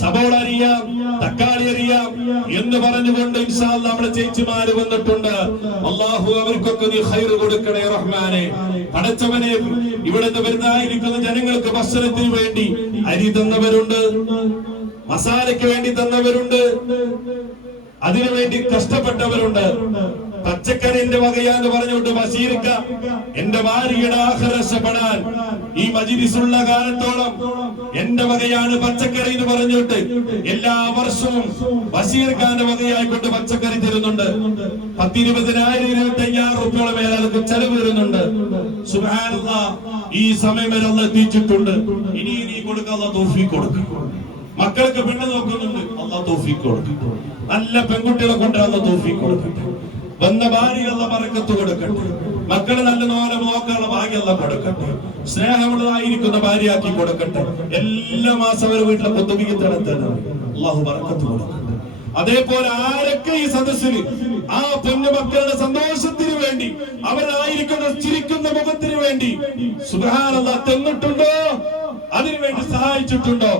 സബോള അരിയാം, തക്കാളി അരിയാം എന്ന് പറഞ്ഞുകൊണ്ട് ഇൻഷാ അല്ലാഹ് നമ്മുടെ ചേച്ചിമാര് വന്നിട്ടുണ്ട്. അല്ലാഹു അവർക്കൊക്കെ നീ ഖൈറ് കൊടുക്കണേ റഹ്മാനെ. പടച്ചവനെ, ഇവിടുന്ന് വരുന്നതായിരിക്കുന്ന ജനങ്ങൾക്ക് ഭക്ഷണത്തിന് വേണ്ടി അരി തന്നവരുണ്ട്, മസാലയ്ക്ക് വേണ്ടി തന്നവരുണ്ട്, അതിനുവേണ്ടി കഷ്ടപ്പെട്ടവരുണ്ട്. പച്ചക്കറിന്റെ വകയാന്ന് പറഞ്ഞുകൊണ്ട് ബഷീർക്ക എന്റെ ഭാര്യയുടെ ആഖിറശപ്പെടാൻ ഈ മജ്‌ലിസുള്ള കാലത്തോളം എന്റെ വകയാണ് പച്ചക്കറി എന്ന് പറഞ്ഞിട്ട് എല്ലാ വർഷവും ബഷീർഖാന്റെ വകയായിക്കൊണ്ട് പച്ചക്കറി തരുന്നുണ്ട്. 10,20,000 25,000 റുപ്യോളം മേലെ അതൊക്കെ ചെലവ് തരുന്നുണ്ട്. സുബ്ഹാനല്ലാഹ്, ഈ സമയം വരെ അല്ലാഹ് എത്തിച്ചിട്ടുണ്ട്. ഇനി നീ കൊടുക്കാൻ അല്ലാഹ് തൗഫീഖ് കൊടുക്കും. മക്കൾക്ക് പെണ്ണ് നോക്കുന്നുണ്ട്, അല്ലാഹ് തൗഫീഖ് കൊടുക്കും. നല്ല പെൺകുട്ടികളെ കൊണ്ട് അല്ലാഹ് തൗഫീഖ് കൊടുക്കട്ടെ. വന്ന ഭാര്യയുള്ള ബർക്കത്ത് കൊടുക്കട്ടെ. മക്കളെ നല്ല നോക്കാനുള്ള ഭാഗ്യം അല്ലാഹ് കൊടുക്കട്ടെ. സ്നേഹമുള്ളതായിരിക്കുന്ന ഭാര്യയാക്കി കൊടുക്കട്ടെ. എല്ലാ മാസം അവർ വീട്ടിലെ കുത്തുബിക്ക് തരത്തന്നെ അല്ലാഹു ബർക്കത്ത് കൊടുക്കട്ടെ. അതേപോലെ ആരൊക്കെ ഈ സദസ്സിൽ ആ പൊന്നുമക്കളുടെ സന്തോഷത്തിന് വേണ്ടി, അവരായിരിക്കുന്ന ചിരിക്കുന്ന മുഖത്തിന് വേണ്ടി സുബ്ഹാനല്ലാഹ് തന്നിട്ടുണ്ടോ, അതിനുവേണ്ടി സഹായിച്ചിട്ടുണ്ടോ,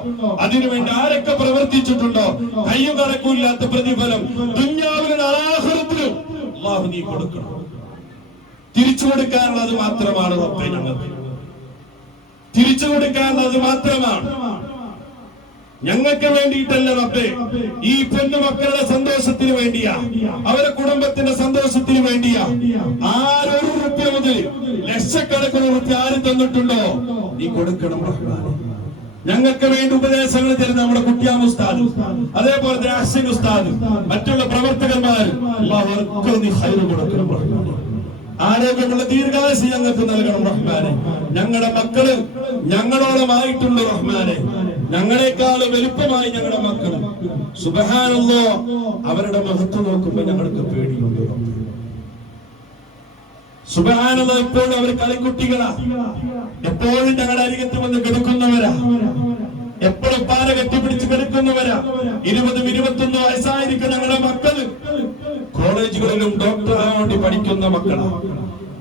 അതിനുവേണ്ടി ആരൊക്കെ പ്രവർത്തിച്ചിട്ടുണ്ടോ, കയ്യും കണക്കുമില്ലാത്ത പ്രതിഫലം ദുനിയാവിലും ആഖിറത്തിലും അല്ലാഹു നീ കൊടുക്കണം. തിരിച്ചു കൊടുക്കാനുള്ളത് മാത്രമാണ് റബ്ബേ, ഞങ്ങൾക്ക് തിരിച്ചു കൊടുക്കാനുള്ളത് മാത്രമാണ്. ഞങ്ങൾക്ക് വേണ്ടിയിട്ടല്ല റബ്ബേ, ഈ പൊന്നുമക്കളുടെ സന്തോഷത്തിന് വേണ്ടിയാ, അവരെ കുടുംബത്തിന്റെ സന്തോഷത്തിന് വേണ്ടിയാ. ആരൊരു റുപ്യ മുതൽ ലക്ഷക്കണക്കിന് റുപ്യ ആര് തന്നിട്ടുണ്ടോ നീ കൊടുക്കണം റഹ്മാനെ. ഞങ്ങൾക്ക് വേണ്ടി ഉപദേശങ്ങൾ തരുന്ന നമ്മുടെ കുട്ടിയാം ഉസ്താദ്, അതേപോലെ തന്നെ അഹ്സൻ ഉസ്താദ്, മറ്റുള്ള പ്രവർത്തകന്മാർ, അല്ലാഹു നീ ഖൈറ് കൊടുക്കണം റഹ്മാനെ. ആരോഗ്യമുള്ള ദീർഘായുസ്സ് ഞങ്ങൾക്ക് നൽകണം റഹ്മാനെ. ഞങ്ങളുടെ മക്കള് ഞങ്ങളോടമായിട്ടുണ്ട് റഹ്മാനെ, ഞങ്ങളെക്കാളും വലുപ്പമായി ഞങ്ങളുടെ മക്കൾ. സുബ്ഹാനല്ലാഹ്, അവരുടെ മഹത്വം നോക്കുമ്പോൾ ഞങ്ങൾക്ക് പേടിയുണ്ട്. സുബ്ഹാനല്ലാഹ്, എപ്പോഴും അവർ കളിക്കുട്ടികളാ, എപ്പോഴും ഞങ്ങളുടെ അരികത്ത് വന്ന് കിടക്കുന്നവരാ, എപ്പോഴും പാല കെട്ടിപ്പിടിച്ച് കിടക്കുന്നവരാ. 20-21 വയസ്സായിരിക്കും ഞങ്ങളുടെ മക്കൾ. കോളേജുകളിലും ഡോക്ടറാകാൻ വേണ്ടി പഠിക്കുന്ന മക്കളാ.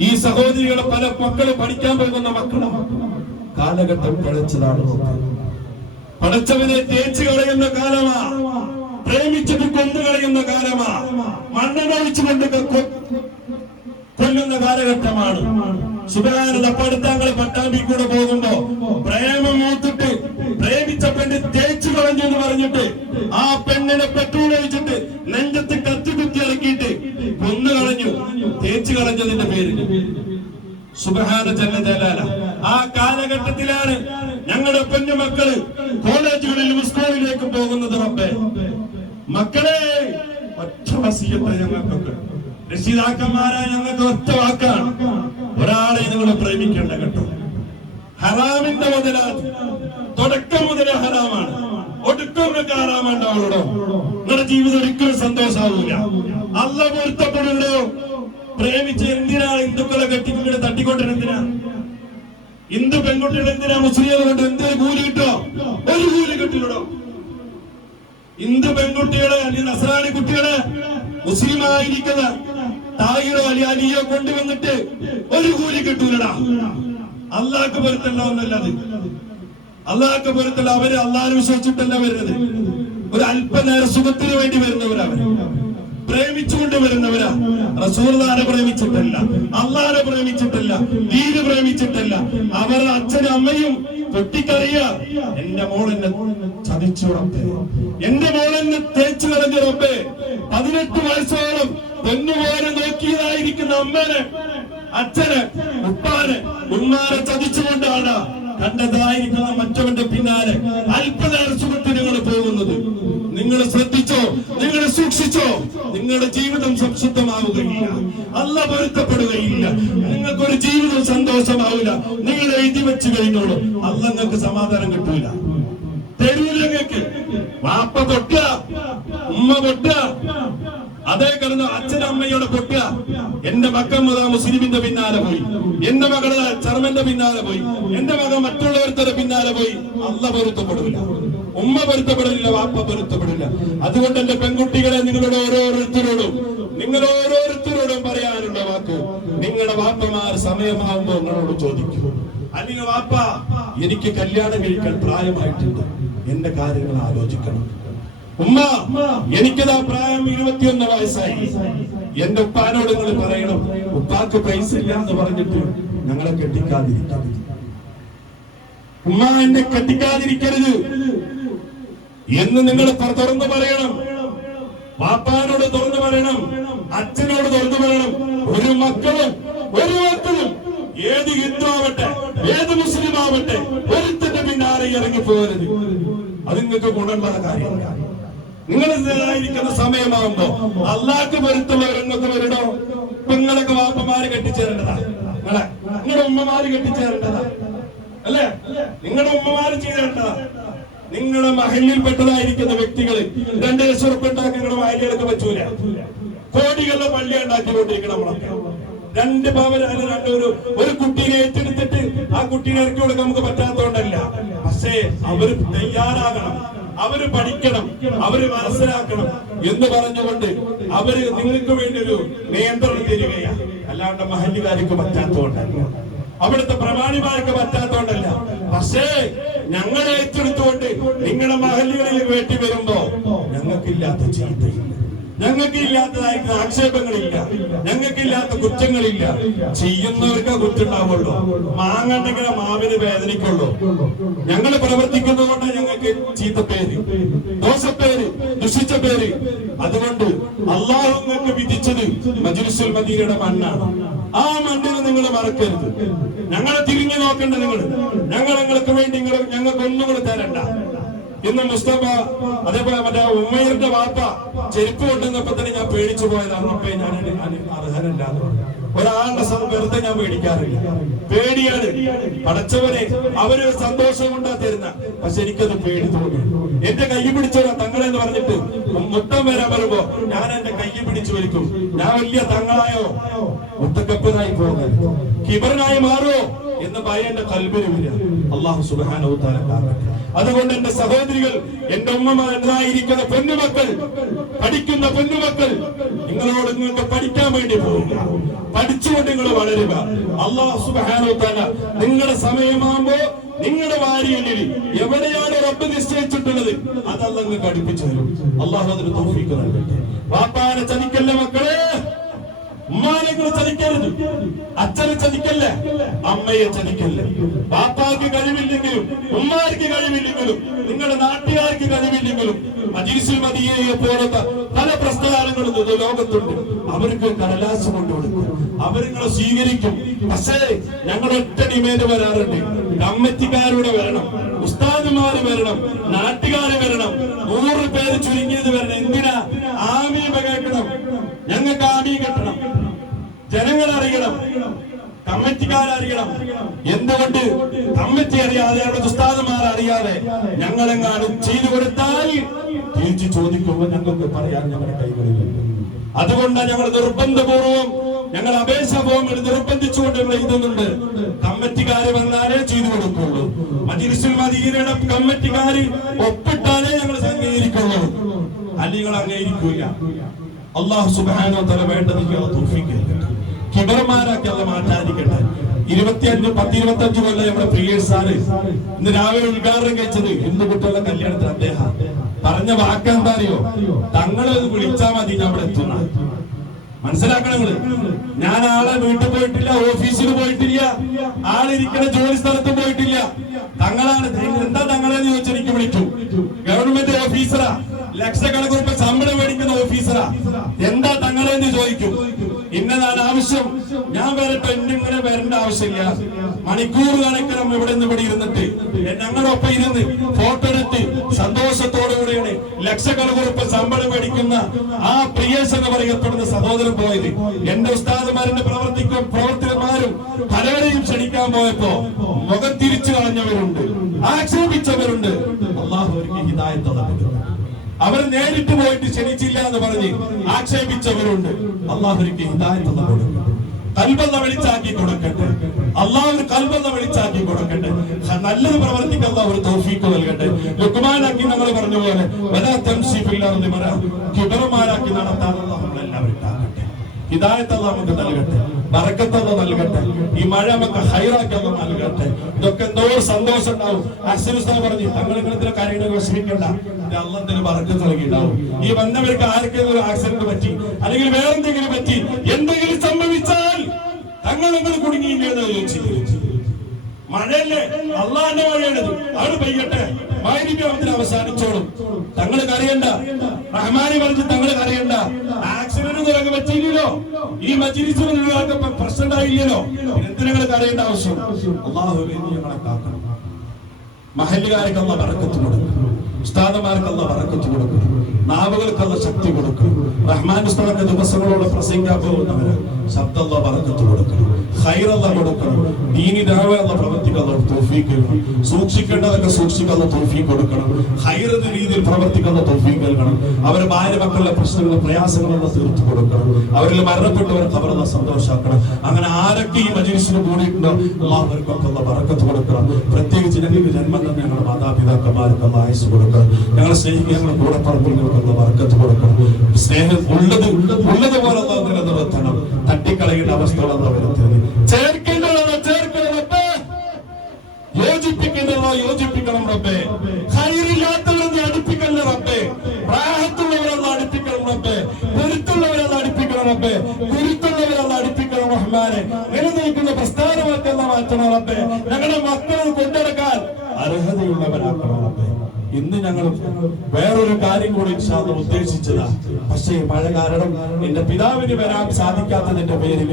ഈ സഹോദരികളെ പല മക്കള് പഠിക്കാൻ പോകുന്ന മക്കളും കാലഘട്ടം പിഴച്ചതാണ്. പഠിച്ചവനെ തേച്ചു കളയുന്ന കാലമാ, പ്രേമിച്ചത് കൊന്നു കളയുന്ന കാലമാ, മണ്ണെണ്ണൊഴിച്ചുകൊണ്ട് കൊല്ലുന്ന കാലഘട്ടമാണ്. സുബഹാനല്ലാഹ്, പഠിത്തങ്ങൾ പട്ടാമ്പി കൂടെ പോകുമ്പോ പ്രേമം മൂത്തിട്ട് പ്രേമിച്ച പെണ്ണ് തേച്ചു കളഞ്ഞു എന്ന് പറഞ്ഞിട്ട് ആ പെണ്ണിനെ പെട്രോൾ ഒഴിച്ചിട്ട് നെഞ്ചത്ത് കത്തിക്കുത്തി ഇറക്കിയിട്ട് കൊന്നു കളഞ്ഞു, തേച്ചു കളഞ്ഞതിന്റെ പേരിൽ. സുബ്ഹാന ജല്ല ജലാല. ആ കാലഘട്ടത്തിലാണ് ഞങ്ങളുടെ പെണ്ണുമക്കള് കോളേജുകളിലും സ്കൂളിലേക്കും പോകുന്നത്. റബ്ബേ, മക്കളെ ഒറ്റ വസിയത്ത് ഞങ്ങൾക്കൊക്കെ, രക്ഷിതാക്കന്മാരായ ഞങ്ങൾക്ക് ഒറ്റ വാക്കാണ്, ഒരാളെ നിങ്ങൾ പ്രേമിക്കേണ്ട കേട്ടോ. ഹറാമിന്റെ മുതലാത് തുടക്കം മുതലേ ഹറാമാണ്, ഒടുക്കങ്ങൾക്ക് ഹറാമുണ്ടാവുള്ളൂ. നിങ്ങളുടെ ജീവിതം ഒരിക്കലും സന്തോഷമാവൂല, അല്ലാഹ് പൊരുത്തപ്പെടുള്ളൂ. പ്രേമിച്ച് എന്തിനാണ് ഹിന്ദുക്കളെ കെട്ടിക്കൊണ്ട് തട്ടിക്കൊണ്ടിരുന്നതിനാ? ഹിന്ദു പെൺകുട്ടികൾ എന്തിനാ മുസ്ലിങ്ങളെ കൊണ്ട് എന്തൊരു കൂലി കിട്ടോ? ഒരു കൂലി കിട്ടില്ലടോ. ഹിന്ദു പെൺകുട്ടികളെ അല്ലെങ്കിൽ നസ്രാണി കുട്ടികളെ മുസ്ലിമായിരിക്കുന്ന തായിറോ അല്ലെ അലിയോ കൊണ്ടുവന്നിട്ട് ഒരു കൂലി കിട്ടൂലടാ. അള്ളാഹ്ക്ക് പൊരുത്തല്ല ഒന്നല്ലാതെ, അള്ളാഹ്ക്ക് പൊരുത്തല്ല. അവര് അള്ളാഹിനെ വിശ്വസിച്ചിട്ടല്ല വരുന്നത്, ഒരു അല്പനേര സുഖത്തിന് വേണ്ടി വരുന്നവരവര്, പ്രേമിച്ചുകൊണ്ട് വരുന്നവരാ. റസൂലുള്ളാഹിനെ പ്രേമിച്ചിട്ടല്ല, അള്ളാഹിനെ പ്രേമിച്ചിട്ടല്ല, ദീന് പ്രേമിച്ചിട്ടല്ല. അവരുടെ അച്ഛനും അമ്മയും പൊട്ടിക്കറിയ, എന്റെ മോളെന്നെ ചതിച്ചു റബ്ബേ, എന്റെ മോളെന്നെ തേച്ചു കളഞ്ഞു റബ്ബേ. 18 വയസ്സോളം പൊന്നുപോലെ നോക്കിയതായിരിക്കുന്ന അമ്മനെ, അച്ഛന്, ഉപ്പാന്, ഉമ്മാനെ ചതിച്ചുകൊണ്ടാണ് കണ്ടതായിരിക്കുന്ന മറ്റവന്റെ പിന്നാലെ അല്പനേര സുഖത്തിന് നിങ്ങൾ പോകുന്നത്. നിങ്ങൾ ശ്രദ്ധിച്ചോ, നിങ്ങൾ സൂക്ഷിച്ചോ, നിങ്ങളുടെ ജീവിതം സംശുദ്ധമാവുകയില്ല, അല്ലാഹ് പൊരുത്തപ്പെടുകയില്ല, നിങ്ങൾക്കൊരു ജീവിതം സന്തോഷമാവില്ല. നിങ്ങൾ എഴുതി വെച്ച് കഴിഞ്ഞോളൂ, അല്ലാഹ് നിങ്ങൾക്ക് സമാധാനം കിട്ടൂല, തരൂല. നിങ്ങൾക്ക് വാപ്പ പൊട്ടുക, ഉമ്മ പൊട്ടുക, അതേ കിടന്ന് അച്ഛനമ്മയോടെ പൊട്ടുക. എന്റെ മക്കൾ മുസ്ലിമിന്റെ പിന്നാലെ പോയി, എന്റെ മകള് ചർമ്മന്റെ പിന്നാലെ പോയി, എന്റെ മകൻ മറ്റുള്ളവരുടെ പിന്നാലെ പോയി. അല്ലാഹ് പൊരുത്തപ്പെടില്ല, ഉമ്മ പൊരുത്തപ്പെടില്ല, വാപ്പ പൊരുത്തപ്പെടില്ല. അതുകൊണ്ട് എന്റെ പെൺകുട്ടികളെ, നിങ്ങളുടെ ഓരോരുത്തരോടും പറയാനുള്ള വാക്ക്, നിങ്ങളുടെ വാപ്പമാർ സമയമാകുമ്പോ നിങ്ങളോട് ചോദിക്കും, അല്ലെങ്കിൽ വാപ്പ എനിക്ക് കല്യാണം കഴിക്കാൻ പ്രായമായിട്ടുണ്ട്, എന്റെ കാര്യങ്ങൾ ആലോചിക്കണം. ഉമ്മ എനിക്കതാ പ്രായം 21 വയസ്സായി, എന്റെ ഉപ്പാനോട് നിങ്ങൾ പറയണം, ഉപ്പാക്ക് പൈസ ഇല്ല എന്ന് പറഞ്ഞിട്ട് ഞങ്ങളെ കെട്ടിക്കാതിരിക്കരുത്. ഉമ്മ എന്നെ കെട്ടിക്കാതിരിക്കരുത് എന്ന് നിങ്ങൾ തുറന്നു പറയണം. വാപ്പാനോട് തുറന്നു പറയണം, അച്ഛനോട് തുറന്നു പറയണം. ഒരു മക്കളും ഏത് ഹിന്ദു ആവട്ടെ, ഏത് മുസ്ലിം ആവട്ടെ, ഒരുത്തന്റെ പിന്നാലെ ഇറങ്ങിപ്പോകരുത്. അത് നിങ്ങൾക്ക് ഗുണമുള്ള കാര്യമല്ല. നിങ്ങൾ ഇതായിരിക്കുന്ന സമയമാകുമ്പോ അള്ളാഹ്ക്ക് പൊരുത്തമുള്ളവരെന്നൊക്കെ വരണോ? നിങ്ങളൊക്കെ വാപ്പമാര് കെട്ടിച്ചേരേണ്ടതാ, നിങ്ങളുടെ ഉമ്മമാര് കെട്ടിച്ചേരേണ്ടതാ, അല്ലേ? നിങ്ങളുടെ ഉമ്മമാര് ചെയ്തേണ്ടതാ. നിങ്ങളുടെ മഹലിൽപ്പെട്ടതായിരിക്കുന്ന വ്യക്തികൾ 2 ലക്ഷം ഉറുപ്പിക ഉണ്ടാക്കി നിങ്ങളുടെ മഹലികൾക്ക് പറ്റൂല. കോടികളുടെ പള്ളി ഉണ്ടാക്കിക്കൊണ്ടിരിക്കണം നമ്മളൊക്കെ. 2 പവൻ അല്ല, ഒരു കുട്ടീനെ ഏറ്റെടുത്തിട്ട് ആ കുട്ടീനെ ഇറക്കി കൊടുക്കാൻ നമുക്ക് പറ്റാത്തതുകൊണ്ടല്ല. പക്ഷേ അവര് തയ്യാറാകണം, അവര് പഠിക്കണം, അവര് മനസ്സിലാക്കണം എന്ന് പറഞ്ഞുകൊണ്ട് അവര് നിങ്ങൾക്ക് വേണ്ടി ഒരു നിയന്ത്രണം തരികയാണ്. അല്ലാണ്ട് മഹല്ലുകാർക്ക് പറ്റാത്തതുകൊണ്ടല്ല, അവിടുത്തെ പ്രമാണിമാർക്ക് പറ്റാത്തതുകൊണ്ടല്ല. പക്ഷേ ഞങ്ങളെ ഏറ്റെടുത്തുകൊണ്ട് നിങ്ങളുടെ മഹല്ലുകളിൽ വേണ്ടി വരുമ്പോ ഞങ്ങൾക്കില്ലാത്ത ചിന്തയില്ല, ഞങ്ങൾക്കില്ലാത്തതായിട്ടുള്ള ആക്ഷേപങ്ങളില്ല, ഞങ്ങൾക്കില്ലാത്ത കുറ്റങ്ങളില്ല. ചെയ്യുന്നവർക്ക് കുറ്റുണ്ടാവുള്ളൂ, മാങ്ങണ്ടെങ്കിലെ മാവിന് വേദനിക്കുള്ളൂ. ഞങ്ങൾ പ്രവർത്തിക്കുന്നത് കൊണ്ട് ഞങ്ങൾക്ക് ചീത്തപ്പേര്, ദോഷപ്പേര്, ദുഷിച്ച പേര്. അതുകൊണ്ട് അള്ളാഹു നിങ്ങൾക്ക് വിധിച്ചത് മജ്ലിസുൽ മദീനയുടെ മണ്ണാണ്. ആ മണ്ണിന് നിങ്ങൾ മറക്കരുത്. ഞങ്ങളെ തിരിഞ്ഞു നോക്കണ്ട നിങ്ങൾ. ഞങ്ങൾക്ക് വേണ്ടി ഞങ്ങൾക്ക് ഒന്നും കൂടെ തരണ്ട. ഇന്ന് മുസ്തഫ, അതേപോലെ മറ്റേ ഉമ്മയുടെ വാപ്പ ചെരുപ്പ് കൊണ്ടുവന്നപ്പോ തന്നെ ഞാൻ പേടിച്ചു പോയതാണ്. അപ്പേ ഞാൻ അർഹനല്ല. ഒരാളുടെ വെറുതെ ഞാൻ പേടിക്കാറില്ല, പേടിയാണ്. പടച്ചവനെ അവര് സന്തോഷം കൊണ്ടാ തരുന്ന, പക്ഷെ എനിക്കത് പേടി തോന്നി. എന്റെ കൈ പിടിച്ചോരാ തങ്ങളെന്ന് പറഞ്ഞിട്ട് മുത്തം വരാൻ വരുമ്പോ ഞാൻ എന്റെ കൈ പിടിച്ചു വലിക്കും. ഞാൻ വലിയ തങ്ങളായോ മുത്തക്കപ്പനായി പോകുന്നത്, കിബറിനായി മാറോ എന്ന് ഭയം എന്റെ കൽബിന് വരിക. അല്ലാഹു സുബ്ഹാനഹു തആല കാക്കട്ടെ. അതുകൊണ്ട് എന്റെ സഹോദരികൾ, എന്റെ ഉമ്മമാരായിരിക്കുന്ന പൊന്നുമക്കൾ, പഠിക്കുന്ന പൊന്നുമക്കൾ, നിങ്ങൾക്ക് പഠിക്കാൻ വേണ്ടി പോവുക. പഠിച്ചുകൊണ്ട് നിങ്ങൾ വളരുക. അല്ലാഹു സുബ്ഹാനഹു വ തആല നിങ്ങളുടെ സമയമാകുമ്പോ നിങ്ങളുടെ വാരിയലിൽ എവിടെയാണ് റബ്ബ് നിശ്ചയിച്ചിട്ടുള്ളത് അത് അല്ലാഹു നിങ്ങൾക്ക് പഠിപ്പിച്ചു തരും. അല്ലാഹു അതിന് തൗഫീഖ് നൽകട്ടെ. വാപ്പാനെ ചതിക്കല്ല മക്കളെ, ഉമ്മാനെ ചതിക്കരുത്, അച്ഛനെ ചതിക്കല്ല, അമ്മയെ ചതിക്കല്ല. ബാപ്പാക്ക് കഴിവില്ലെങ്കിലും ഉമ്മാർക്ക് കഴിവില്ലെങ്കിലും നിങ്ങളുടെ നാട്ടുകാർക്ക് കഴിവില്ലെങ്കിലും മജ്‌ലിസുൽ മദീനയെ പോലത്തെ പല പ്രസ്ഥാനങ്ങളും ലോകത്തുണ്ട്. അവർക്ക് കടലാസ് കൊണ്ടുകൊടുക്കും, അവർ നിങ്ങളെ സ്വീകരിക്കും. പക്ഷേ ഞങ്ങൾ ഒറ്റ ഡിമാൻഡ് വരാറുണ്ട്, കമ്മിറ്റിക്കാരുടെ വരണം, ഉസ്താദുമാര് വരണം, നാട്ടുകാര് വരണം, 100 പേര് ചുരുങ്ങിയത് വരണം. എന്തിനാ? ആമീൻ കേൾക്കണം, ഞങ്ങൾക്ക് ആമീൻ കെട്ടണം, ജനങ്ങൾ അറിയണം, കമ്മിറ്റിക്കാരറിയണം. എന്തുകൊണ്ട്? കമ്മിറ്റി അറിയാതെ അവിടെ ഉസ്താദുമാർ അറിയാതെ ഞങ്ങളെങ്ങാനും ചെയ്തു കൊടുത്താൽ തിരിച്ചു ചോദിക്കുമ്പോൾ ഞങ്ങൾക്ക് പറയാൻ ഞങ്ങളുടെ കൈകളിൽ. അതുകൊണ്ടാണ് ഞങ്ങൾ നിർബന്ധപൂർവം ഞങ്ങൾ അപേക്ഷ ഫോമിൽ നിർബന്ധിച്ചുകൊണ്ട് എഴുതുന്നുണ്ട്. കമ്മിറ്റിക്കാര് വന്നാലേ ചെയ്തു കൊടുക്കുള്ളൂ. മജ്‌ലിസുൽ മദീനയുടെ കമ്മിറ്റിക്കാര് ഒപ്പിട്ടാലേ ഞങ്ങൾ അംഗീകരിക്കുള്ളൂ, അല്ലെങ്കിൽ അംഗീകരിക്കൂല. അല്ലാഹു സുബ്ഹാനഹു വ തആല വേണ്ടത് തൗഫീഖ് കിബർമാരാക്കി അല്ല മാറ്റാതിരിക്കട്ടെ. 25 കൊല്ലം നമ്മുടെ പ്രിയേഷ് സാറ് ഇന്ന് രാവിലെ ഉദ്ഘാടനം കഴിച്ചത് ഹിന്ദു കുട്ടികളുടെ കല്യാണത്തിന് അദ്ദേഹം പറഞ്ഞ വാക്കെന്താ അറിയോ? തങ്ങളെ വിളിച്ചാൽ മതി അവിടെ എത്തുന്ന. മനസ്സിലാക്കണം നിങ്ങള്. ഞാൻ ആളെ വീട്ടിൽ പോയിട്ടില്ല, ഓഫീസിൽ പോയിട്ടില്ല, ആളിരിക്കുന്ന ജോലി സ്ഥലത്തും പോയിട്ടില്ല. തങ്ങളാണ്. എന്താ തങ്ങളെന്ന് ചോദിച്ചാൽ എനിക്ക് വിളിച്ചു. ഗവൺമെന്റ് ഓഫീസറാ, ലക്ഷക്കണക്കിന് രൂപ ശമ്പളം മേടിക്കുന്ന ഓഫീസറാ. എന്താ തങ്ങളെന്ന് ചോദിക്കും. ഇന്നതാണ് ആവശ്യം, ഞാൻ വരട്ടെ. എന്നിങ്ങനെ വരേണ്ട ആവശ്യമില്ല. മണിക്കൂർ കണക്കിനും ഇവിടെ നിന്ന് ഇവിടെ ഇരുന്നിട്ട് ഞങ്ങളൊപ്പം ഇരുന്ന് ഫോട്ടോ എടുത്ത് സന്തോഷത്തോടുകൂടിയാണ് ലക്ഷക്കണക്കിന് രൂപ ശമ്പളം മേടിക്കുന്ന ആ പ്രിയേഷ് എന്ന് പറയപ്പെടുന്ന സഹോദരൻ പോയത്. എന്റെ ഉസ്താദുമാരുടെ പ്രവർത്തകന്മാരും പലരെയും ക്ഷണിക്കാൻ പോയപ്പോ മുഖം തിരിച്ചു കളഞ്ഞവരുണ്ട്, ആക്ഷേപിച്ചവരുണ്ട്. അല്ലാഹു അവർക്ക് ഹിദായത്ത് നൽകട്ടെ. അവർ നേരിട്ട് പോയിട്ട് ക്ഷണിച്ചില്ല എന്ന് പറഞ്ഞ് ആക്ഷേപിച്ചവരുണ്ട്. അല്ലാഹു അവർക്ക് ഹിദായത്ത് നൽകട്ടെ. കൽബല്ല വെളിച്ചാക്കി കൊടുക്കട്ടെ. അല്ലാഹു കൽബല്ല വെളിച്ചാക്കി കൊടുക്കട്ടെ. നല്ലത് പ്രവർത്തിക്കാൻ അല്ലാഹു ഒരു തൗഫീഖ് നൽകട്ടെ. ലുക്മാനാക്കി നമ്മൾ പറഞ്ഞ പോലെ വലാ തംശി ഫിൽ അർദി മറ കിബറമാരാക്കി നടത്താൻ അല്ലാഹു നമ്മളെല്ലാവരും ഉണ്ടാകട്ടെ. ഹിദായത്ത് അല്ലാഹു നമുക്ക് നൽകട്ടെ, ബറക്കത്ത് അല്ലാഹു നൽകട്ടെ. ഈ മഴ നമുക്ക് ഹൈറാക്കി അല്ലാഹു നൽകട്ടെ. ഇതൊക്കെ എന്തോ സന്തോഷം ഉണ്ടാവും. അഹ്സൻ ഉസ്താദ് പറഞ്ഞു തങ്ങളെ കാര്യങ്ങൾ വിഷമിക്കണ്ട, അള്ളാഹുവിന്റെ ബറക്കത്ത് നൽകിയിട്ടുണ്ടാവും. ഈ വന്നവർക്ക് ആർക്കെങ്കിലും ഒരു ആക്സിഡന്റ് പറ്റി അല്ലെങ്കിൽ വേറെന്തെങ്കിലും പറ്റി എന്തെങ്കിലും സംഭവിച്ചാൽ തങ്ങൾ കുടുങ്ങിയില്ലേ എന്ന് ചോദിച്ചു. മഴയല്ലേ, അള്ളാന്റെ മഴയാണത്, അവിടെ പെയ്യട്ടെ, മഗ്‌രിബിന് അവസാനിച്ചോളും. തങ്ങൾ കരയണ്ട, റഹ്മാനി പറഞ്ഞ് തങ്ങൾ കരയണ്ട. ആക്സിഡന്റ് നിരക്ക് പറ്റിയില്ലല്ലോ, ഈ മജ്‌ലിസിൽ നിങ്ങൾക്ക് പ്രശ്നം ഉണ്ടായില്ലല്ലോ, എന്തിനാണ് കരയേണ്ട ആവശ്യം? അല്ലാഹുവേ നീ ഞങ്ങളെ കാക്കണം. മഹല്ലുകാർക്ക് അല്ലാഹു ബറക്കത്ത് കൊടുക്കും, ഉസ്താദുമാർക്ക് അല്ലാഹു ബറക്കത്ത് കൊടുക്കും, നാവുകൾക്ക് അല്ലാഹു ശക്തി കൊടുക്കും. റഹ്മാൻ ഉസ്താദ് ദിവസങ്ങളോട് പ്രസംഗിക്കാൻ പോകുന്നവര് ശബ്ദം അല്ലാഹു ബറക്കത്ത് കൊടുക്കണം, ഖൈർ അല്ലാഹു കൊടുക്കണം. ദീനി ദഅവ അല്ലാഹു പ്രവർത്തിക്കാൻ അല്ലാഹു തൗഫീഖ് നൽകണം. സൂക്ഷിക്കേണ്ടതൊക്കെ സൂക്ഷിക്കാൻ അല്ലാഹു തൗഫീഖ് കൊടുക്കണം. ഖൈറത്തെ രീതിയിൽ പ്രവർത്തിക്കാൻ അല്ലാഹു തൗഫീഖ് നൽകണം. അവരുടെ ഭാര്യ മക്കളുടെ പ്രശ്നങ്ങളും പ്രയാസങ്ങളും അല്ലാഹു തീർത്തു കൊടുക്കണം. അവരിൽ മരണപ്പെട്ടവരെ ഖബറിൽ സന്തോഷാക്കണം. അങ്ങനെ ആരൊക്കെ ഈ മജ്‌ലിസിന് കൂടിയിട്ടുണ്ടോ അല്ലാഹു അവർക്കൊക്കെ അല്ലാഹു ബറക്കത്ത് കൊടുക്കണം. പ്രത്യേകിച്ച് ഞങ്ങൾക്ക് ജന്മം തന്നെ ഞങ്ങളുടെ മാതാപിതാക്കന്മാർക്ക് അല്ലാഹു ആയുസ്സ് കൊടുക്കണം. ഞങ്ങളെ സ്നേഹിക്കാൻ ഞങ്ങളുടെ കൂടെ പറമ്പുകൾക്ക് അല്ലാഹു ബറക്കത്ത് കൊടുക്കണം. സ്നേഹം ഉള്ളതുപോലെ അല്ലാഹു നിലനിർത്തണം. തട്ടിക്കളയേണ്ട അവസ്ഥകൾ അല്ലാഹു വരുത്തരുത്. ചേർക്കേണ്ടതാണ് ചേർക്കണം റബ്ബേ, യോജിപ്പിക്കേണ്ടതോ യോജിപ്പിക്കണം റബ്ബേ. ഖൈറില്ലാത്തവരെ അടുപ്പിക്കല്ല റബ്ബേ, റാഹത്തുള്ളവരെ അടുപ്പിക്കണം റബ്ബേ, പൊരുത്തുള്ളവരെ അടുപ്പിക്കണം റബ്ബേ, കുരുത്തുള്ളവരെ അടുപ്പിക്കണം റഹ്മാനെ. നിലനിൽക്കുന്ന പ്രസ്ഥാനമാക്കി മാറ്റണം റബ്ബേ. ഞങ്ങളുടെ മക്കളെ കൊണ്ടെടുക്കാൻ അർഹതയുള്ളവരാക്കണം റബ്ബേ. ഇന്ന് ഞങ്ങൾ വേറൊരു കാര്യം കൂടി ഇൻഷാ അല്ലാഹ് ഉദ്ദേശിച്ചതാ. പക്ഷേ മഴ കാരണം എന്റെ പിതാവിന് വരാൻ സാധിക്കാത്തതിന്റെ പേരിൽ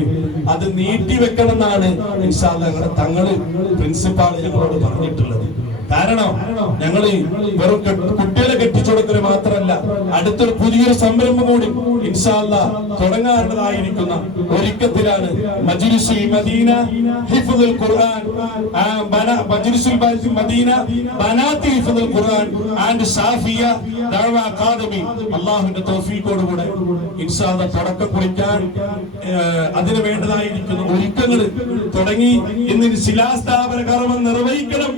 അത് നീട്ടിവെക്കണം എന്നാണ് ഇൻഷാ അല്ലാഹ് ഞങ്ങളുടെ തങ്ങള് പ്രിൻസിപ്പാൾ ഞങ്ങളോട് പറഞ്ഞിട്ടുള്ളത്. കാരണം ഞങ്ങൾ വെറും കുട്ടികളെ കെട്ടിച്ചുകൊടുക്കല് മാത്രമല്ല, അടുത്തൊരു പുതിയൊരു സംരംഭം കൂടി ഇൻഷാ അല്ലാഹ് തുടങ്ങാനുള്ളതായിരിക്കുന്ന ഒരുക്കത്തിലാണ്. മജ്‌ലിസുൽ മദീന ഹിഫ്ദുൽ ഖുർആൻ, മജ്‌ലിസുൽ മദീന ബനാത്തി ഹിഫ്ദുൽ ഖുർആൻ ആൻഡ് സാഫിയ ദഅവ അക്കാദമി അല്ലാഹുവിന്റെ തൗഫീഖോടുകൂടെ ഇൻഷാ അല്ലാഹ് തുടക്കം കുറിക്കാൻ അതിന് വേണ്ടതായിരിക്കുന്ന ഒരുക്കങ്ങൾ തുടങ്ങി. ഇന്ന് ശിലാസ്ഥാപന കർമ്മം നിർവഹിക്കണം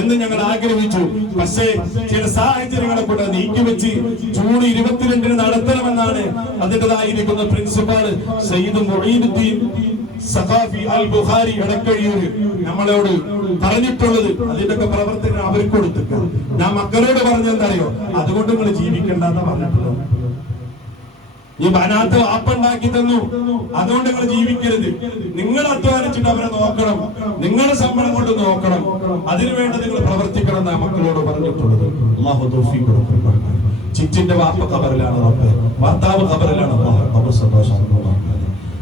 എന്ന് ഞങ്ങൾ ഞങ്ങൾ ആഗ്രഹിച്ചു. പക്ഷേ ചില സാഹചര്യങ്ങളെ കൊണ്ട് നീക്കിവെച്ച് ജൂൺ 22 നടത്തണമെന്നാണ് അതിൻ്റെതായിരിക്കുന്ന പ്രിൻസിപ്പാൾ സയ്യിദ് മുഈനുദ്ദീൻ സഖാഫി അൽ ബുഖാരി എടക്കഴിയൂർ നമ്മളോട് പറഞ്ഞിട്ടുള്ളത്. അതിന്റെയൊക്കെ പ്രവർത്തനം അവർക്ക് കൊടുത്തു. ഞാൻ മക്കളോട് പറഞ്ഞെന്തറിയോ, അതുകൊണ്ട് നിങ്ങൾ ജീവിക്കണ്ടെന്ന് പറഞ്ഞിട്ടുള്ളത്. ഈ ബനാത്ത് വാപ്പുണ്ടാക്കി തന്നു, അതുകൊണ്ട് നിങ്ങൾ ജീവിക്കരുത്. നിങ്ങൾ അധ്വാനിച്ചിട്ട് അവരെ നോക്കണം, നിങ്ങളുടെ ശമ്പളം കൊണ്ട് നോക്കണം, അതിനുവേണ്ടി നിങ്ങൾ പ്രവർത്തിക്കണം എന്നാണ് മക്കളോട് പറഞ്ഞിട്ടുള്ളത്. അല്ലാഹു തൗഫീഖ് കൊടുക്കട്ടെ. ചിറ്റിന്റെ വാപ്പ ഖബറിലാണ്, ഭർത്താവ് ഖബറിലാണ്.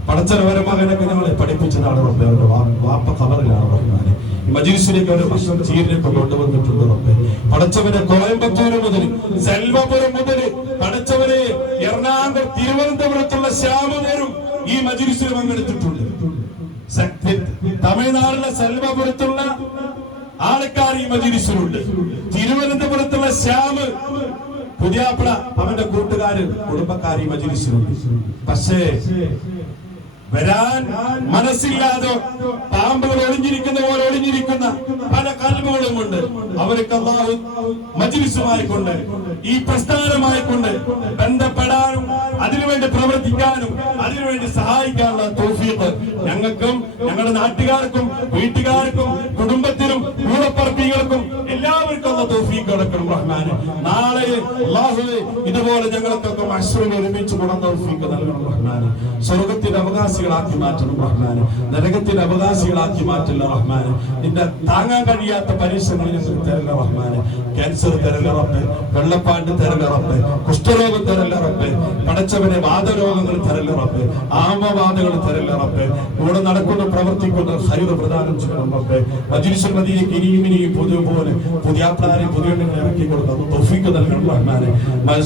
പടച്ചവരെ മകനൊക്കെ നമ്മളെ പഠിപ്പിച്ചതാണ് റബ്ബേ. അവരുടെ വാപ്പ ഖബറിലാണ് റഹ്മാനെ. ഈ മജ്‌ലിസിലേക്ക് ഒരു ഭക്ഷണം ചീരിനൊക്കെ കൊണ്ടുവന്നിട്ടുണ്ട് റബ്ബേ. പടച്ചവനെ കോയമ്പത്തൂർ മുതൽ സെൽവപുരം മുതൽ പടച്ചവരെ എറണാകുളം തിരുവനന്തപുരത്തുള്ള ശ്യാമനേരും ഈ മജ്‌ലിസിൽ പങ്കെടുത്തിട്ടുണ്ട്. തമിഴ്നാട്ടിലെ സെൽവപുരത്തുള്ള ആൾക്കാർ ഈ മജ്‌ലിസിലുണ്ട്. തിരുവനന്തപുരത്തുള്ള ശ്യാമ് പുതിയാപ്പള അവന്റെ കൂട്ടുകാര് കുടുംബക്കാർ ഈ മജ്‌ലിസിലുണ്ട്. പക്ഷേ വരാൻ മനസ്സില്ലാതെ പാമ്പുകൾ ഒളിഞ്ഞിരിക്കുന്ന പോലെ ഒളിഞ്ഞിരിക്കുന്ന പല കൽബുകളും ഉണ്ട്. അവർക്ക് അല്ലാഹു മജ്‌ലിസുമായിക്കൊണ്ട് ഈ പ്രസ്ഥാനമായിക്കൊണ്ട് ബന്ധപ്പെടാനും അതിനുവേണ്ടി പ്രവർത്തിക്കാനും അതിനുവേണ്ടി സഹായിക്കാനുള്ള തൗഫീഖ് ഞങ്ങൾക്കും ഞങ്ങളുടെ നാട്ടുകാർക്കും വീട്ടുകാർക്കും കുടുംബത്തിനും കൂടപ്പറപ്പികൾക്കും എല്ലാവർക്കും ഉള്ള തൗഫീഖ് കൊടുക്കണം റഹ്മാനെ. നാളെ അല്ലാഹുവേ ഇതുപോലെ ഞങ്ങൾക്കൊക്കെ മഹ്ശറിൽ ഒരുമിച്ച് കൂടാൻ തൗഫീഖ് നൽകണം റഹ്മാനെ. സ്വർഗ്ഗത്തിന്റെ അവകാശികളാക്കി മാറ്റണം റഹ്മാനെ. നരകത്തിന്റെ അവകാശികളാക്കി മാറ്റല്ല റഹ്മാനെ. നിന്റെ താങ്ങാൻ കഴിയാത്ത പരീക്ഷകൾ ഞങ്ങൾക്ക് തരല്ല റഹ്മാനെ. ക്യാൻസർ തരല്ല റബ്ബേ, വെള്ളപ്പാണ്ട് തരല്ല റബ്ബേ, കുഷ്ഠരോഗം തരല്ല റബ്ബേ, പടച്ചവനെ വാദരോഗങ്ങൾ തരല്ല റബ്ബേ, ആമവാദങ്ങൾ തരല്ല റബ്ബേ. ഇവിടെ നടക്കുന്ന പ്രവർത്തിക്കുന്ന ഖൈറ് പ്രദാനം ചെയ്യണം റബ്ബേ. മജ്‌ലിസുൽ മദീനയ്ക്ക് ഇനിയും പുതുപോലെ പുതിയാപ്ലാരെ പുതിയണ്ണിനെ ഇറക്കി കൊടുക്കണം തൗഫീഖ് നൽകണം റഹ്മാനെ.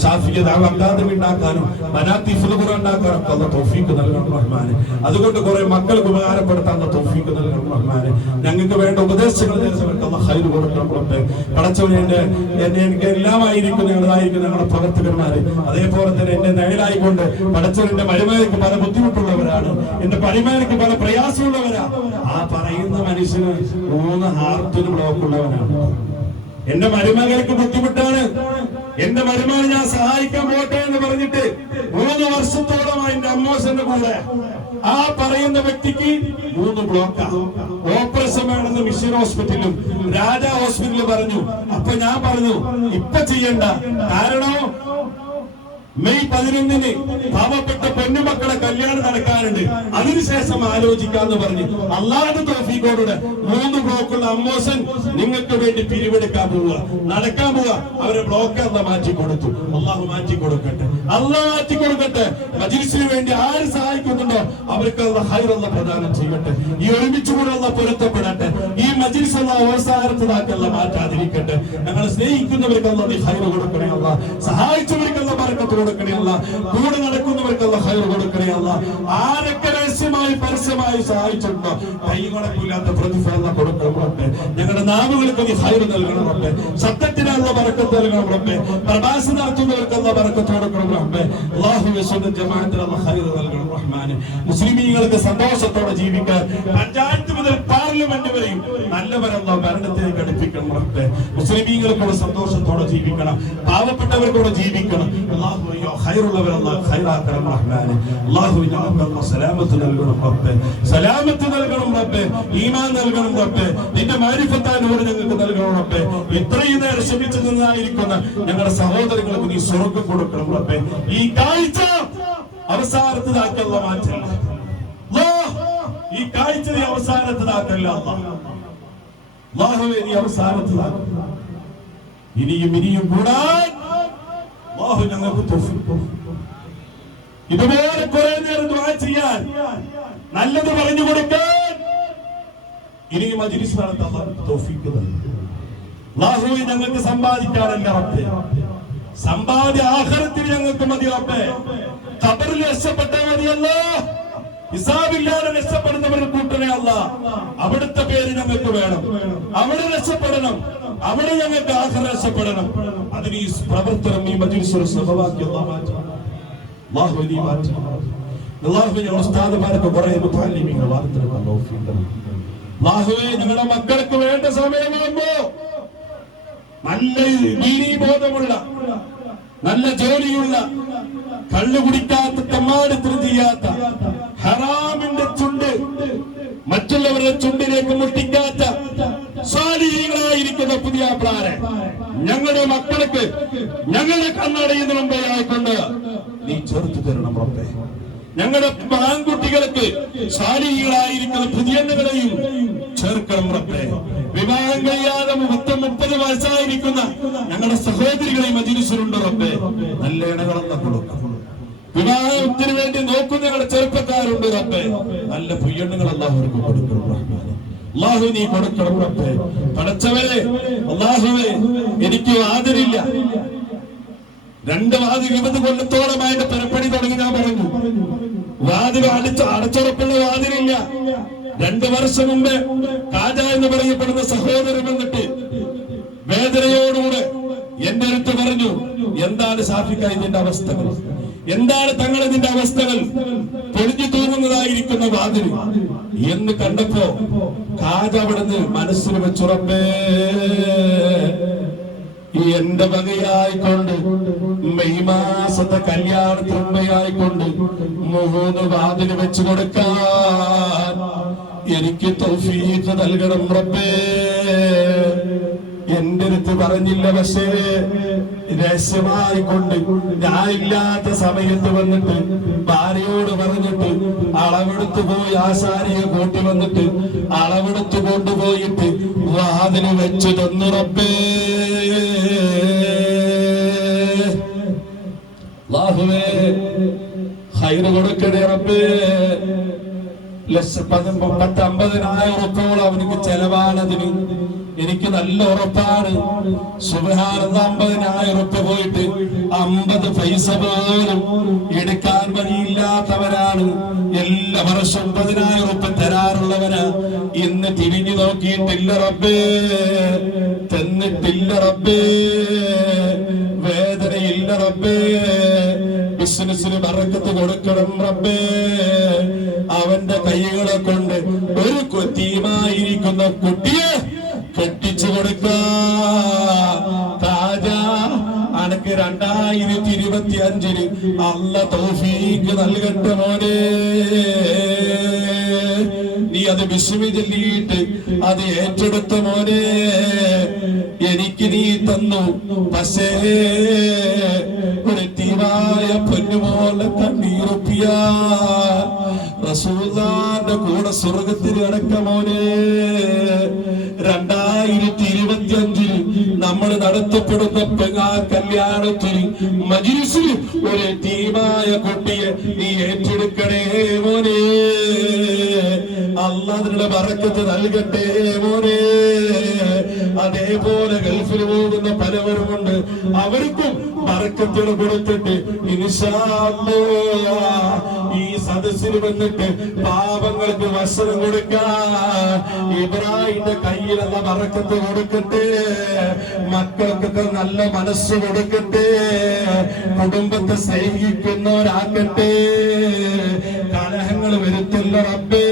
ഷാഫിയെ അക്കാദമി ഉണ്ടാക്കാനും മനാത്തി ഫുൽഖുർ ഉണ്ടാക്കാനും തന്ന തൗഫീഖ് നൽകണം റഹ്മാനെ. അതുകൊണ്ട് കുറെ മക്കൾക്ക് ഉപകാരപ്പെടുത്താൻ തൗഫീഖ് നൽകണം റഹ്മാനെ. ഞങ്ങൾക്ക് വേണ്ട ഉപദേശങ്ങൾ തരുന്നവർക്ക് ഖൈറ് കൊടുക്കണം റബ്ബേ. പടച്ചവനെ എനിക്ക് എല്ലാമായിരിക്കും ഞങ്ങളായിരിക്കും ഞങ്ങളുടെ പ്രവർത്തകന്മാര്. അതേപോലെ തന്നെ എന്റെ നേടായിക്കൊണ്ട് പടച്ചവന്റെ മരുമകൾക്ക് പല ബുദ്ധിമുട്ടുള്ളവരാണ്, എന്റെ പരിമേനക്ക് പല പ്രയാസമുള്ളവരാ. ആ പറയുന്ന മനുഷ്യന് 3 ഹാർട്ടിന് ബ്ലോക്ക് ഉള്ളവനാണ്. എന്റെ മരുമകൾക്ക് ബുദ്ധിമുട്ടാണ്, എന്റെ മരുമകനെ ഞാൻ സഹായിക്കാൻ പോട്ടെ എന്ന് പറഞ്ഞിട്ട് 3 വർഷത്തോളമായി എന്റെ അമ്മോശന്റെ കൂടെ ആ പറയുന്ന വ്യക്തിക്ക് 3 ബ്ലോക്കാ. ഓപ്പറേഷൻ വേണമെന്ന് മിഷൻ ഹോസ്പിറ്റലും രാജാ ഹോസ്പിറ്റലും പറഞ്ഞു. അപ്പൊ ഞാൻ പറഞ്ഞു ഇപ്പൊ ചെയ്യണ്ട, കാരണം മെയ് 11 പാവപ്പെട്ട പെണ്ണുമക്കളെ കല്യാണം നടക്കാനുണ്ട്, അതിനുശേഷം ആലോചിക്കാന്ന് പറഞ്ഞു. അല്ലാഹുവിന്റെ തൗഫീഖോടെ 3 ബ്ലോക്കുള്ള അമ്മോശൻ നിങ്ങൾക്ക് വേണ്ടി പിരിവെടുക്കാൻ പോവുക, നടക്കാൻ പോവുക. അവരെ ബ്ലോക്ക് അല്ലാഹു മാറ്റി കൊടുത്തു. അല്ലാഹു മാറ്റി കൊടുക്കട്ടെ, അല്ലാഹു മാറ്റി കൊടുക്കട്ടെ. മജ്‌ലിസിന് വേണ്ടി ആര് സഹായിക്കുന്നുണ്ടോ അവർക്ക് അല്ലാഹു ഖൈറല്ലാഹു പ്രദാനം ചെയ്യട്ടെ. ഈ ഒരുമിച്ച് കൂടെ അല്ലാഹു പൊരുത്തപ്പെടട്ടെ. ഈ മജ്‌ലിസ് അല്ലാഹു അവസാനത്തതാക്കി അല്ലാഹു മാറ്റാതിരിക്കട്ടെ. ഞങ്ങൾ സ്നേഹിക്കുന്നവർക്ക് അല്ലാഹു നീ ഖൈർ കൊടുക്കണേ അല്ലാഹ്. സഹായിച്ചവർക്ക് അല്ലാഹു ബറക്കത്ത് കൊടുക്കണേ അല്ലാഹ്. കൂടെ നടക്കുന്നവർക്ക് അല്ലാഹു ഖൈർ കൊടുക്കണേ അല്ലാഹ്. ആരൊക്കെ രഹസ്യമായി പരസ്യമായി സഹായിച്ചിട്ടുണ്ടോ കൈകണക്കില്ലാത്ത പ്രതിഫലം കൊടുക്കണം റബ്ബേ. ഞങ്ങളുടെ നാവുകൾക്ക് നീ ഖൈർ നൽകണം റബ്ബേ. ശബ്ദത്തിന് അല്ലാഹു ബറക്കത്ത് നൽകണം റബ്ബേ. പ്രഭാഷണം നടത്തുന്നവർക്ക് അല്ലാഹു ബറക്കത്ത് കൊടുക്കണം റബ്ബേ. അല്ലാഹുവേ സുന്നത്ത് ജമാഅത്തിന് അല്ലാഹു ഖൈർ നൽകണം റഹ്മാനെ. മുസ്ലിമീങ്ങൾക്ക് സന്തോഷത്തോടെ ജീവിക്കാൻ പഞ്ചായത്ത് മുതൽ പാർലമെന്റ് വരെയും നല്ലവരല്ല ഭരണത്തിലേക്ക് അടുപ്പിക്കണം റബ്ബേ. മുസ്ലിമീങ്ങൾക്കുള്ള സന്തോഷത്തോടെ ജീവിക്കണം, പാവപ്പെട്ടവർക്കൂടെ ജീവിക്കണം. അല്ലാഹുവേ ഖൈറുള്ളവരല്ല ഖൈറാക്കണം റഹ്മാനെ. അല്ലാഹുവേ ഞങ്ങൾക്ക് സലാമത്ത് നൽകണം റബ്ബേ, സലാമത്ത് നൽകണം റബ്ബേ, ഈമാൻ നൽകണം റബ്ബേ, നിന്റെ മാരിഫത്താൻ നൂർ ഞങ്ങൾക്ക് നൽകണം റബ്ബേ. ഇത്രയും നേരം ശ്രമിച്ചു നിന്നായിരിക്കുന്ന ഞങ്ങളുടെ സഹോദരങ്ങൾക്ക് നീ സ്വർഗ്ഗം കൊടുക്കണം റബ്ബേ. ഈ കാഴ്ച അവസാനത്തതാക്കല്ല മാറ്റല്ല, ഈ കാഴ്ച നീ അവസാനത്തതാക്കല്ല അല്ലാഹുവേ, നീ അവസാനത്തതാക്ക. ഇനിയും കൂടാൻ അല്ലാഹു ഞങ്ങൾക്ക് തൗഫീഖ്. ഇതുപോലെ കുറെ നേരം ദുആ ചെയ്യാൻ, നല്ലത് പറഞ്ഞു കൊടുക്കാൻ ഇനി മജ്‌ലിസ് നടത്താൻ തൗഫീഖ് നൽകണം അല്ലാഹുവേ. ഞങ്ങൾക്ക് സമ്പാദിക്കാനല്ല റബ്ബേ, സമ്പാദ്യ ആഖിറത്തിൽ ഞങ്ങൾക്ക് മതി റബ്ബേ. ഖബറിൽ രക്ഷപ്പെട്ടാൽ മതി അല്ലാഹ്. ഹിസാബില്ലാതെ രക്ഷപ്പെടുന്നവരുടെ കൂട്ടനെ അല്ലാഹ്. അവിടുത്തെ പേര് ഞങ്ങൾക്ക് വേണം, അവിടെ രക്ഷപ്പെടണം, അവിടെ ഞങ്ങൾക്ക് ആഖിറ രക്ഷപ്പെടണം. അതിന് ഈ പ്രവർത്തനം ഈ മജ്‌ലിസ് സബബാക്കി അല്ലാഹു മാറ്റണം. അല്ലാഹു നീ മാറ്റണം. അല്ലാഹുവേ ഞങ്ങളുടെ ഉസ്താദുമാർക്ക് കുറെ മുതല്ലിമീങ്ങൾ വാർത്തെടുക്കാൻ തൗഫീഖ് നൽകണം. അല്ലാഹുവേ ഞങ്ങളുടെ മക്കൾക്ക് വേണ്ട സമയമാകുമ്പോ നല്ല ദീനീബോധമുള്ള, നല്ല ജോലിയുള്ള, കള്ളു കുടിക്കാത്ത, തെമ്മാടിത്തരം ചെയ്യാത്ത, ഹറാമിന്റെ ചുണ്ട് മറ്റുള്ളവരുടെ ചുണ്ടിലേക്ക് മുട്ടിക്കാത്ത സ്വാലിഹീങ്ങളായിരിക്കുന്ന പുതിയാപ്ലാരെ ഞങ്ങളുടെ മക്കൾക്ക് ഞങ്ങളുടെ കണ്ണടയുന്ന മുമ്പേ ആയിക്കൊണ്ട് നീ ചേർത്ത് തരണം റബ്ബേ. ഞങ്ങളുടെ ആൺകുട്ടികൾക്ക് സ്വാലിഹീങ്ങളായിരിക്കുന്ന പുതിയണ്ണകളെയും ചേർക്കണം റബ്ബേ. വിവാഹം കഴിയാതെ 30 വയസ്സായിരിക്കുന്ന ഞങ്ങളുടെ സഹോദരികളെ മജ്‌ലിസിലുണ്ട് റബ്ബേ. നല്ല ഇണകളെന്ന് കൊടുക്കും. വിവാഹത്തിന് വേണ്ടി നോക്കുന്ന ഞങ്ങളുടെ ചെറുപ്പക്കാരുണ്ട് റബ്ബേ. നല്ല പുയ്യണ്ണുകൾ അല്ലാഹുവിற்கு കൊടുക്കണം റബ്ബേ. അല്ലാഹു നീ കൊടുക്കണം റബ്ബേ. പടച്ചവരെ അല്ലാഹുവേ, എനിക്ക് വാതിലില്ല. 2 വാതിൽ 20 കൊല്ലത്തോളമായിട്ട് പെരപ്പണി തുടങ്ങി. ഞാൻ പറഞ്ഞു വാതിൽ അടച്ചുറപ്പുള്ള വാതിലില്ല. 2 വർഷം മുമ്പ് കാജ എന്ന് പറയപ്പെടുന്ന സഹോദരൻ വന്നിട്ട് വേദനയോടുകൂടെ എന്റെ അടുത്ത് പറഞ്ഞു, എന്താണ് ഷാഫിക്ക ഇതിന്റെ അവസ്ഥകൾ, എന്താണ് തങ്ങൾ ഇതിന്റെ അവസ്ഥകൾ, പൊളിഞ്ഞു തൂങ്ങുന്നതായിരിക്കുന്ന വാതിൽ എന്ന് കണ്ടപ്പോ കാജ അവിടുന്ന് മനസ്സിൽ വെച്ചുറപ്പേ, ഈ എന്റെ വകയായിക്കൊണ്ട് മെയ് മാസത്തെ കല്യാണത്തിനുമ്പയായിക്കൊണ്ട് 3 വാതിൽ വെച്ചു കൊടുക്കാൻ എനിക്ക് തൗഫീഖ് നൽകണം റബ്ബേ. എന്റെ അടുത്ത് പറഞ്ഞില്ല, പക്ഷേ രഹസ്യമായിക്കൊണ്ട് ഞാനില്ലാത്ത സമയത്ത് വന്നിട്ട് ഭാര്യയോട് പറഞ്ഞിട്ട് അളവെടുത്തു പോയി ആശാരിയെ കൂട്ടി വന്നിട്ട് അളവെടുത്തു കൊണ്ടുപോയിട്ട് വാതിന് വെച്ചു തന്നു റബ്ബേ. അല്ലാഹുവേ ഖൈറ് കൊടുക്കണേ റബ്ബേ. 50,000 ഉറുപ്പിയോളം അവനിക്ക് ചെലവാണതിന്. എനിക്ക് നല്ല ഉറപ്പാണ്. സുബ്ഹാനല്ലാഹ് 50,000 ഉറുപ്പിക പോയിട്ട് 50 പൈസ പോലും എടുക്കാൻ വഴിയില്ലാത്തവരാണ്. എല്ലാ വർഷവും 50,000 ഉറുപ്പിക തരാറുള്ളവരാ. ഇന്ന് തിരിഞ്ഞു നോക്കിയിട്ടില്ല റബ്ബേ, തന്നിട്ടില്ല റബ്ബേ, വേദനയില്ല റബ്ബേ. ബിസിനസിന് ബറക്കത്ത് കൊടുക്കണം റബ്ബേ. അവന്റെ കൈകളെ കൊണ്ട് ഒരു കൊത്തിയുമായിരിക്കുന്ന കുട്ടിയെ കെട്ടിച്ചു കൊടുക്ക. കാജ അനക്ക് 2025 അല്ല തൗഫീഖ് നൽകട്ടെ മോനെ. നീ അത് ബിസ്മി ചൊല്ലിയിട്ട് അത് ഏറ്റെടുത്ത മോനെ. എനിക്ക് നീ തന്നു, പക്ഷേ ഒരു തീവായ പൊന്നുപോലെ കണ്ണീറുപ്പിയ റസൂലുള്ളാഹിന്റെ കൂടെ സ്വർഗത്തിൽ അടക്ക മോനെ. 2025 നമ്മൾ നടത്തപ്പെടുന്ന കല്യാണത്തിന് മജ്‌ലിസിൽ ഒരു തീമായ കുട്ടിയെ നീ ഏറ്റെടുക്കണേ മോനെ. അല്ലാഹ് അതിനുള്ള ബറക്കത്ത് നൽകട്ടെ മോനെ. അതേപോലെ ഗൾഫിൽ പോകുന്ന പലവരുമുണ്ട്, അവർക്കും ബറക്കത്തുകൾ കൊടുത്തിട്ട് ഇൻഷാ അല്ലാഹ് ഈ സദസ്സിൽ വന്നിട്ട് പാവങ്ങൾക്ക് വസ്ത്രം കൊടുക്കാൻ ഇബ്രാഹിമിന്റെ കയ്യിലുള്ള ബറക്കത്ത് കൊടുക്കട്ടെ. മക്കൾക്കൊക്കെ നല്ല മനസ്സ് കൊടുക്കട്ടെ. കുടുംബത്തെ സ്നേഹിക്കുന്നവരാക്കട്ടെ. കലഹങ്ങൾ വരുത്തില്ല റബ്ബേ.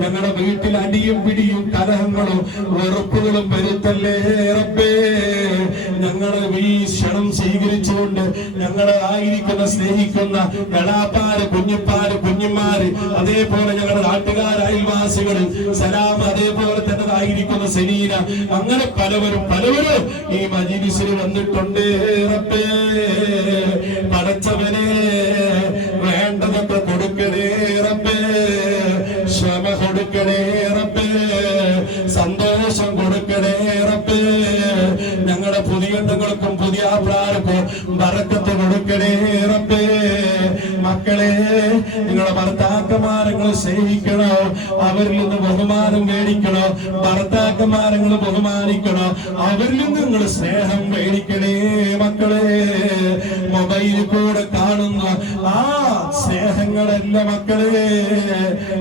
ഞങ്ങളുടെ വീട്ടിൽ അടിയും പിടിയും കലഹങ്ങളും വെറുപ്പുകളും വരുത്തല്ലേ റബ്ബേ. ഞങ്ങളെ ഈ ക്ഷണം സ്വീകരിച്ചുകൊണ്ട് ഞങ്ങളെ ആയിരിക്കുന്ന സ്നേഹിക്കുന്ന എളാപ്പാര്, കുഞ്ഞിപ്പാര്, കുഞ്ഞിമാര്, അതേപോലെ ഞങ്ങളുടെ നാട്ടുകാർ, അയൽവാസികൾ, സലാം, അതേപോലെ തന്നെ ആയിരിക്കുന്ന സെലീന, അങ്ങനെ പലവരും ഈ മജ്‌ലിസിൽ വന്നിട്ടുണ്ട് റബ്ബേ. പടച്ചവനെ വേണ്ടതൊക്കെ കൊടുക്കണേ റബ്ബേ. ക്ഷമ കൊടുക്കണേ റബ്ബേ. സന്തോഷം കൊടുക്കണേ റബ്ബേ. ഞങ്ങളുടെ പുതിയണ്ണുങ്ങൾക്കും പുതിയ ആൾക്കാർക്കും ബറക്കത്ത് കൊടുക്കണേ റബ്ബേ. മക്കളെ, നിങ്ങളുടെ ഭർത്താക്കന്മാരെ സ്നേഹിക്കണോ, അവരിൽ നിന്ന് ബഹുമാനം മേടിക്കണോ. ഭർത്താക്കന്മാരെ ബഹുമാനിക്കണോ, അവരിൽ നിന്ന് നിങ്ങൾ സ്നേഹം മേടിക്കണേ മക്കളെ. മൊബൈലിൽ കൂടെ കാണുന്ന ആ സ്നേഹങ്ങളല്ല മക്കളെ.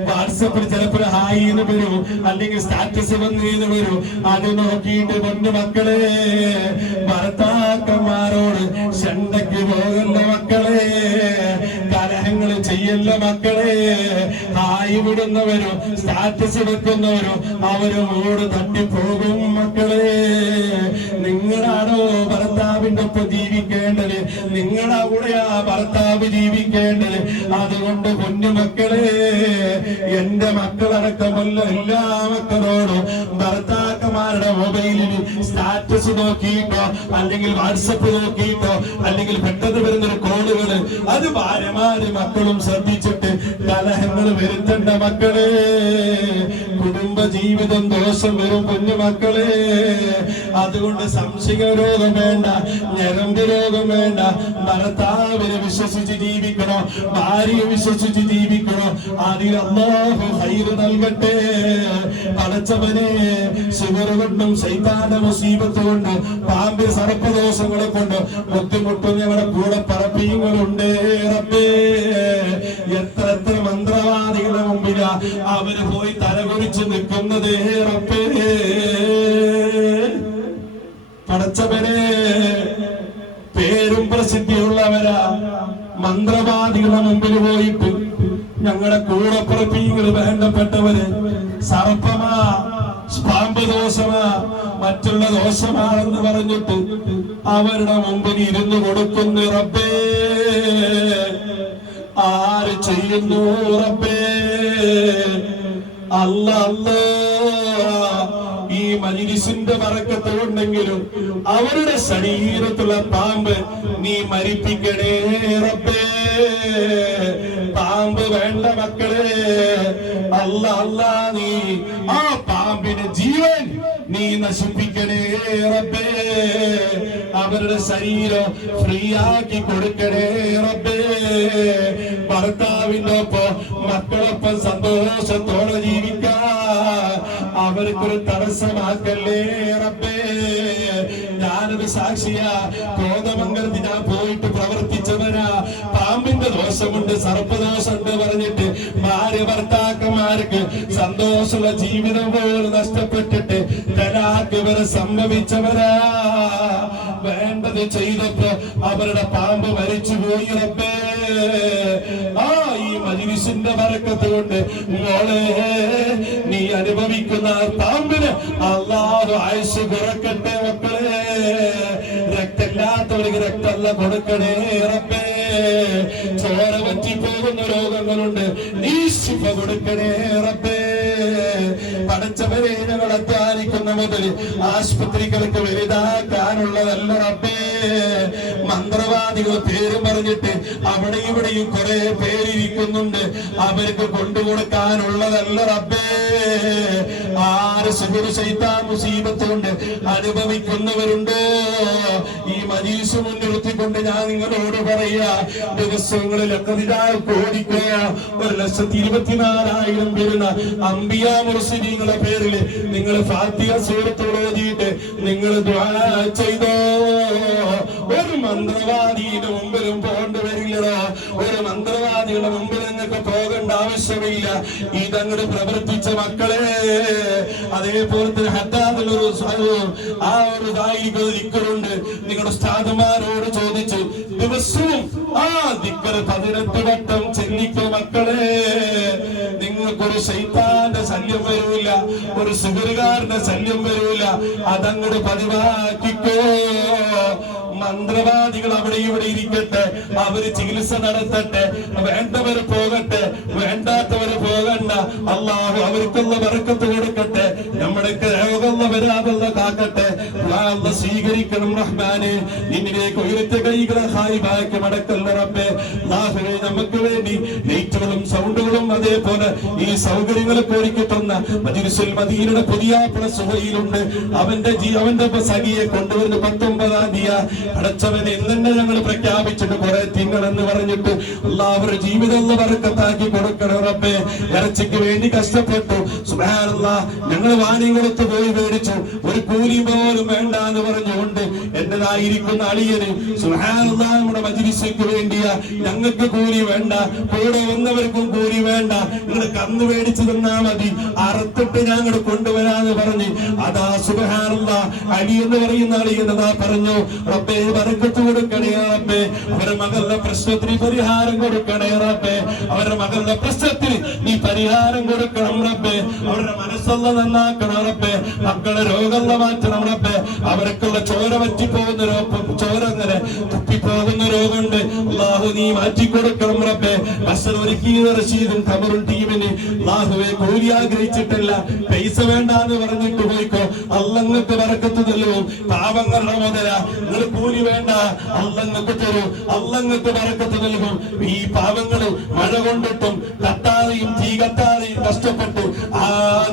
വാട്സപ്പിൽ ചിലപ്പോൾ ഹായ് എന്ന് വരും, അല്ലെങ്കിൽ സ്റ്റാറ്റസ് വന്നു വരും. അത് നോക്കിയിട്ട് പൊന്നു മക്കളെ, ഭർത്താക്കന്മാരോട് ശണ്ടയ്ക്ക് പോകണ്ട മക്കളെ. കലഹങ്ങൾ തെറ്റുകുറ്റങ്ങൾ ചെയ്യല്ല മക്കളെ. ഹായ് വിടുന്നവരും സ്റ്റാറ്റസ് വെക്കുന്നവരും അവര് മൂട് തട്ടിപ്പോകും മക്കളെ. നിങ്ങളാണോ ഭർത്താവിന്റെ ഒപ്പം ജീവിക്കേണ്ടത്? നിങ്ങളുടെ കൂടെയാ ഭർത്താവ് ജീവിക്കേണ്ടത്. അതുകൊണ്ട് കുഞ്ഞുമക്കളെ, എന്റെ മക്കളടക്കമല്ല എല്ലാ മക്കളോടും ഭർത്താക്കന്മാരുടെ മൊബൈലിൽ സ്റ്റാറ്റസ് നോക്കിയിട്ടോ അല്ലെങ്കിൽ വാട്സപ്പ് നോക്കിയിട്ടോ അല്ലെങ്കിൽ പെട്ടെന്ന് വരുന്നൊരു കോളുകള് അത് ഭാര്യമാര് മക്കളും ശ്രദ്ധിച്ചിട്ട് കലഹങ്ങൾ വരുത്തേണ്ട മക്കളെ. കുടുംബ ജീവിതം ദോഷം വരും കുഞ്ഞുമക്കളെ. അതുകൊണ്ട് സംശയ രോഗം വേണ്ട, ഞരമ്പ് രോഗം വേണ്ട. ഭർത്താവിനെ വിശ്വസിച്ച് ജീവിക്കണോ, ഭാര്യയെ വിശ്വസിച്ച് ജീവിക്കണോ. അതിൽ അല്ലാഹു ഖൈർ നൽകട്ടെ. പടച്ചവനെ, ശുഗർ കൊണ്ടും ശൈത്താന്റെ മുസീബത്ത് കൊണ്ട് പാമ്പ് സർപ്പദോഷങ്ങളെ കൊണ്ട് ബുദ്ധിമുട്ടും ഞങ്ങളുടെ കൂടെ പറപ്പിങ്ങളുണ്ട് റബ്ബേ. എത്ര എത്ര മന്ത്രവാദികളുടെ മുമ്പിലാ അവര് പോയി തലകുറിച്ച് നിൽക്കുന്നത് റബ്ബേ. പടച്ചവനെ, പേരും പ്രസിദ്ധിയുള്ളവരാ മന്ത്രവാദികളുടെ മുമ്പിൽ പോയിട്ട് ഞങ്ങളുടെ കൂടെ പ്രതീകൾ വേണ്ടപ്പെട്ടവര് സർപ്പമാ പാമ്പ് ദോഷമാ മറ്റുള്ള ദോഷമാണെന്ന് പറഞ്ഞിട്ട് അവരുടെ മുമ്പിൽ ഇരുന്ന് കൊടുക്കുന്നു റബ്ബേ. ആര് ചെയ്യുന്നു റബ്ബേ? അല്ലാ, ഈ മജ്‌ലിസിന്റെ ബറക്കത്ത് കൊണ്ടെങ്കിലും അവരുടെ ശരീരത്തുള്ള പാമ്പ് നീ മരിപ്പിക്കണേ റബ്ബേ. പാമ്പ് വേണ്ട മക്കളെ. അല്ലാ, നീ ആ പാമ്പിന്റെ ജീവൻ നീ നശിപ്പിക്കണേ റബ്ബേ. അവരുടെ ശരീരം ഫ്രീ ആക്കി കൊടുക്കണേ റബ്ബേ. ഭർത്താവിന്റെ ഒപ്പം മക്കളൊപ്പം സന്തോഷത്തോടെ ജീവിക്കാൻ അവർക്കൊരു തടസ്സമാക്കല്ലേ റബ്ബേ. ഞാനൊരു സാക്ഷിയാ. കോതമംഗലത്തിൽ ഞാൻ പോയിട്ട് പ്രവർത്തിച്ചവരാ. പാമ്പിന്റെ ദോഷമുണ്ട്, സർപ്പദോഷമുണ്ട് പറഞ്ഞിട്ട് ഭാര്യ ഭർത്താക്കന്മാർക്ക് സന്തോഷമുള്ള ജീവിതം പോലും നഷ്ടപ്പെട്ടിട്ട് തലാഖ് വരെ സംഭവിച്ചവരാ. വേണ്ടത് ചെയ്തപ്പോ അവരുടെ പാമ്പ് മരിച്ചുപോയി റബ്ബേ. ഈ മജ്‌ലിസിന്റെ ബറക്കത്ത് കൊണ്ട് മോളെ, നീ അനുഭവിക്കുന്ന പാമ്പിന് അല്ലാഹു ആയുസ് കുറക്കട്ടെ മക്കളെ. രക്തമില്ലാത്തവർക്ക് രക്തമല്ല കൊടുക്കണേ റബ്ബേ. ചോര വറ്റിപ്പോകുന്ന രോഗങ്ങളുണ്ട്, നീ ശിഫ കൊടുക്കണേ റബ്ബേ. പടച്ചവരെ, ഞങ്ങൾ അധ്വാനിക്കുന്ന മുതൽ ആശുപത്രികൾക്ക് വലുതാക്കാനുള്ളതല്ല റബ്ബേ. മന്ത്രവാദികൾ പേര് പറഞ്ഞിട്ട് അവിടെ ഇവിടെയും കുറെ പേരിരിക്കുന്നുണ്ട്, അവർക്ക് കൊണ്ടുകൊടുക്കാനുള്ളതല്ല റബ്ബേ. ആര് സുഗുരു ശൈത്താൻ മുസീബത്ത് കൊണ്ട് അനുഭവിക്കുന്നവരുണ്ടോ ഈ മജ്‌ലിസ് മുൻനിർത്തിക്കൊണ്ട് ഞാൻ നിങ്ങളോട് പറയാ, ദിവസങ്ങളിലൊക്കെ കോടിക്കുക 1,24,000 വരുന്ന അംബിയാ മുർസലീങ്ങളുടെ പേരിൽ നിങ്ങൾ ഫാത്തിഹ സൂറത്തുകൾ ഓതിയിട്ട് നിങ്ങൾ ദുആ ചെയ്തോ. ഒരു മന്ത്രവാദിയുടെ മുമ്പിലും പോകേണ്ടി വരില്ലടോ. ഒരു മന്ത്രവാദികളുടെ മുമ്പിൽ നിങ്ങൾക്ക് പോകേണ്ട ആവശ്യമില്ല. ഇതങ്ങോട്ട് പ്രവർത്തിച്ച മക്കളെ, അതേപോലെ ഹദ്ദാദിലൊരു ആ ഒരു ദിക്റുണ്ട്. നിങ്ങളുടെ ഉസ്താദുമാരോട് ചോദിച്ച് ദിവസവും ആ ദിക്ർ 18 വട്ടം ചെല്ലിക്കോ മക്കളെ. നിങ്ങൾക്കൊരു ശൈത്താന്റെ ശല്യം വരൂല, ഒരു സുഗറുകാരന്റെ ശല്യം വരൂല. അതങ്ങോട്ട് പതിവാക്കിക്കോ. മന്ത്രവാദികൾ അവിടെ ഇവിടെ ഇരിക്കട്ടെ, അവര് ചികിത്സ നടത്തട്ടെ. വേണ്ടവര് പോകട്ടെ, വേണ്ടാത്തവര് പോകണ്ട. അല്ലാഹു അവർക്കുള്ള ബറക്കത്ത് കൊടുക്കട്ടെ. നമ്മുടെയൊക്കെ രോഗം വരാതെ കാക്കട്ടെ. സ്വീകരിക്കണം റഹ്മാനെ. നിന്നിലേക്ക് ഉയർത്തിയ കൈകളെ ഹായിബാക്കി മടക്കല്ല റബ്ബേ. അല്ലാഹുവേ, നമുക്ക് വേണ്ടി ലൈറ്റുകളും സൗണ്ടുകളും അതേപോലെ ഈ സൗകര്യങ്ങളൊക്കെ ഒരുക്കി തന്ന മജ്‌ലിസുൽ മദീനയുടെ പുതിയാപ്പള സുഹൈലുണ്ട്. അവന്റെ സഖിയെ കൊണ്ടുവന്ന് 19-ാം തീയതി അടച്ചവനെ ഇന്നെ ഞങ്ങൾ പ്രഖ്യാപിച്ചിട്ട് കുറെ തിങ്കളെന്ന് പറഞ്ഞിട്ട് എല്ലാവരുടെ ജീവിതം ബറക്കത്താക്കി കൊടുക്കണം റബ്ബേ. ഇറച്ചിക്ക് വേണ്ടി കഷ്ടപ്പെട്ടു, സുബ്ഹാനല്ലാഹ്. ഞങ്ങൾ വാണിംകുളത്ത് പോയി മേടിച്ചു, ഒരു കൂലി പോലും വേണ്ട എന്ന് പറഞ്ഞു കൊണ്ട് എന്റേതായിരിക്കുന്ന അളിയന് സുബ്ഹാനല്ലാഹ് നമ്മുടെ മജ്ലിസിക്ക് വേണ്ടിയ ഞങ്ങൾക്ക് കൂലി വേണ്ട, കൂടെ വന്നവർക്കും കൂലി വേണ്ട, നിങ്ങൾ കന്ന് മേടിച്ചു തന്നാ മതി, അറുത്തിട്ട് ഞങ്ങൾ കൊണ്ടുവരാന്ന് പറഞ്ഞ് അതാ സുബ്ഹാനല്ലാഹ് അലി എന്ന് പറയുന്ന അളിയനതാ പറഞ്ഞു, റബ്ബേ ബർക്കത്ത് കൊടുക്കണേ റബ്ബേ, അവരുടെ മകളുടെ പ്രശ്നത്തിന് പരിഹാരം കൊടുക്കണേ റബ്ബേ, അവരുടെ മകളുടെ പ്രശ്നത്തിന് നീ പരിഹാരം കൊടുക്കണം റബ്ബേ, അവരുടെ മനസ്സല്ല നന്നാക്കണം റബ്ബേ, മക്കളെ രോഗം മാറ്റണം റബ്ബേ, അവർക്കുള്ള ചോര പറ്റിപ്പോകുന്ന രോഗം, ചോര അങ്ങനെ തുപ്പിപ്പോകുന്ന രോഗമുണ്ട്, അല്ലാഹു നീ മാറ്റിക്കൊടുക്കണം റബ്ബേ. ബഷർ ഒരുക്കിയ റഷീദും ഖമറുൽ ടീമിന് അല്ലാഹുവേ കൂലി ആഗ്രഹിച്ചിട്ടില്ല, പൈസ വേണ്ടാന്ന് പറഞ്ഞിട്ട് പോയിക്കോ, അള്ളങ്ങൾക്ക് ബർക്കത്ത് തരും. പാവങ്ങളുടെ മുതല നിങ്ങൾ കൂലി വേണ്ട, അള്ളങ്ങൾക്ക് തരും, അള്ളങ്ങൾക്ക് ബർക്കത്ത് നൽകും. ഈ പാവങ്ങള് മഴ കൊണ്ടിട്ടും കത്താതെയും തീ കത്താതെയും കഷ്ടപ്പെട്ടു ആ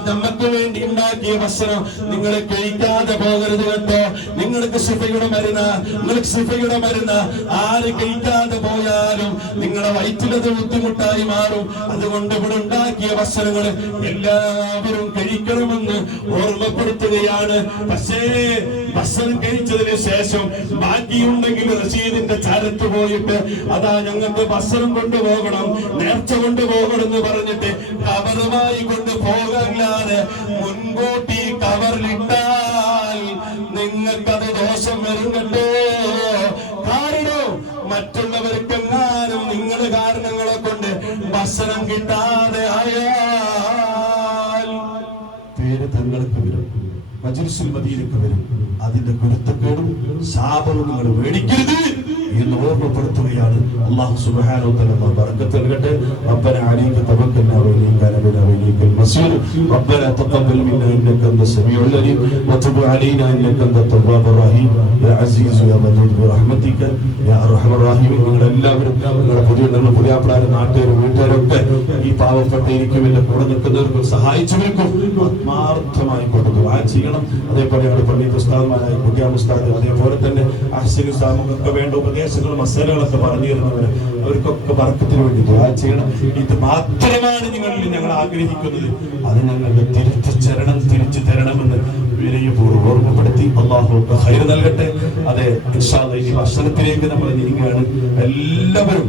നമുക്ക് വേണ്ടി ഉണ്ടാക്കിയ ഭക്ഷണം നിങ്ങൾ കഴിക്കാതെ പോകരുത് കേട്ടോ. നിങ്ങൾക്ക് ശിഫയുടെ മരുന്ന്, നിങ്ങൾക്ക് ശിഫയുടെ മരുന്ന് ആര് കഴിക്കാതെ പോയാലും നിങ്ങളുടെ വയറ്റിലത് ബുദ്ധിമുട്ടായി മാറും. അതുകൊണ്ട് ഇവിടെ ഉണ്ടാക്കിയ ഭക്ഷണങ്ങൾ എല്ലാവരും കഴിക്കണമെന്ന് ഓർമ്മപ്പെടുത്തുകയാണ്. പക്ഷേ ഭക്ഷണം കഴിച്ചതിന് ശേഷം ബാക്കിയുണ്ടെങ്കിൽ റഷീദിന്റെ ചാരത്ത് പോയിട്ട് അതാ ഞങ്ങൾക്ക് ഭക്ഷണം കൊണ്ടുപോകണം, നേർച്ച കൊണ്ടുപോകണം എന്ന് പറഞ്ഞിട്ട് കവറുമായി കൊണ്ടുപോകാതെ മുൻകൂട്ടി കവറിലിട്ടാൽ നിങ്ങൾക്കത് ദോഷം വരും കേട്ടോ. കാരണം മറ്റുള്ളവർക്കെങ്ങാനും നിങ്ങളുടെ കാരണങ്ങളെ കൊണ്ട് ഭക്ഷണം കിട്ടാതെ ആയാൽ പേര് തങ്ങൾക്ക് വരും, മജ്ലിസുൽ മദീനക്ക് വരും. അതിന്റെ ഗുരുത്തക്കേടും ശാപവും നിങ്ങൾ മേടിക്കരുത് എന്ന് ഓർമ്മപ്പെടുത്തുകയാണ്. അല്ലാഹു സുബ്ഹാനഹു വ തആല ബർക്കത്ത് നൽകട്ടെ. റബ്ബന അലൈക തവക്കൽനാ വ ഇലൈക നബിന വ ഇലൈക്കൽ മസീർ. റബ്ബന തഖബ്ബൽ മിന്നാ ഇന്നക അൻത സമീഉൽ അലീം വതുബ് അലൈനാ ഇന്നക അൻത തവ്വാബുർ റഹീം യാ അസീസ് യാ വദൂദ് ബിറഹ്മതിക യാ അർഹമർ റഹീം. നിങ്ങൾ എല്ലാവരും നിങ്ങളുടെ പുതിയ പ്ലാൻ നാട്ടുകാരും വീട്ടുകാരൊക്കെ ഈ പാവപ്പെട്ട എനിക്കും എന്റെ കൂടെ നിൽക്കുന്നവർക്കും സഹായിച്ചവർക്കും ആത്മാർത്ഥമായി കൊണ്ട് ദുആ ചെയ്യണം. അതേപോലെ പള്ളിയുടെ ഉസ്താദുമാരായ കുട്ടിയാം ഉസ്താദ്, അതേപോലെ തന്നെ അഹ്സൻ ഉസ്താദുമൊക്കെ വേണ്ട ഉപദേശങ്ങളും മസാലകളൊക്കെ പറഞ്ഞു തരുന്നവര്, അവർക്കൊക്കെ ബർക്കത്തിന് വേണ്ടി ദുആ ചെയ്യണം. ഇത് മാത്രമാണ് ഞങ്ങൾ ആഗ്രഹിക്കുന്നത്. അത് ഞങ്ങളുടെ തിരിച്ചു തരണമെന്ന് വിനയപൂർവ്വം ഓർമ്മപ്പെടുത്തി അല്ലാഹു ഖൈർ നൽകട്ടെ. അതെ, ഇൻഷാ അല്ലാഹ് ഈ ഭക്ഷണത്തിലേക്ക് നമ്മൾ നീങ്ങുകയാണ്. എല്ലാവരും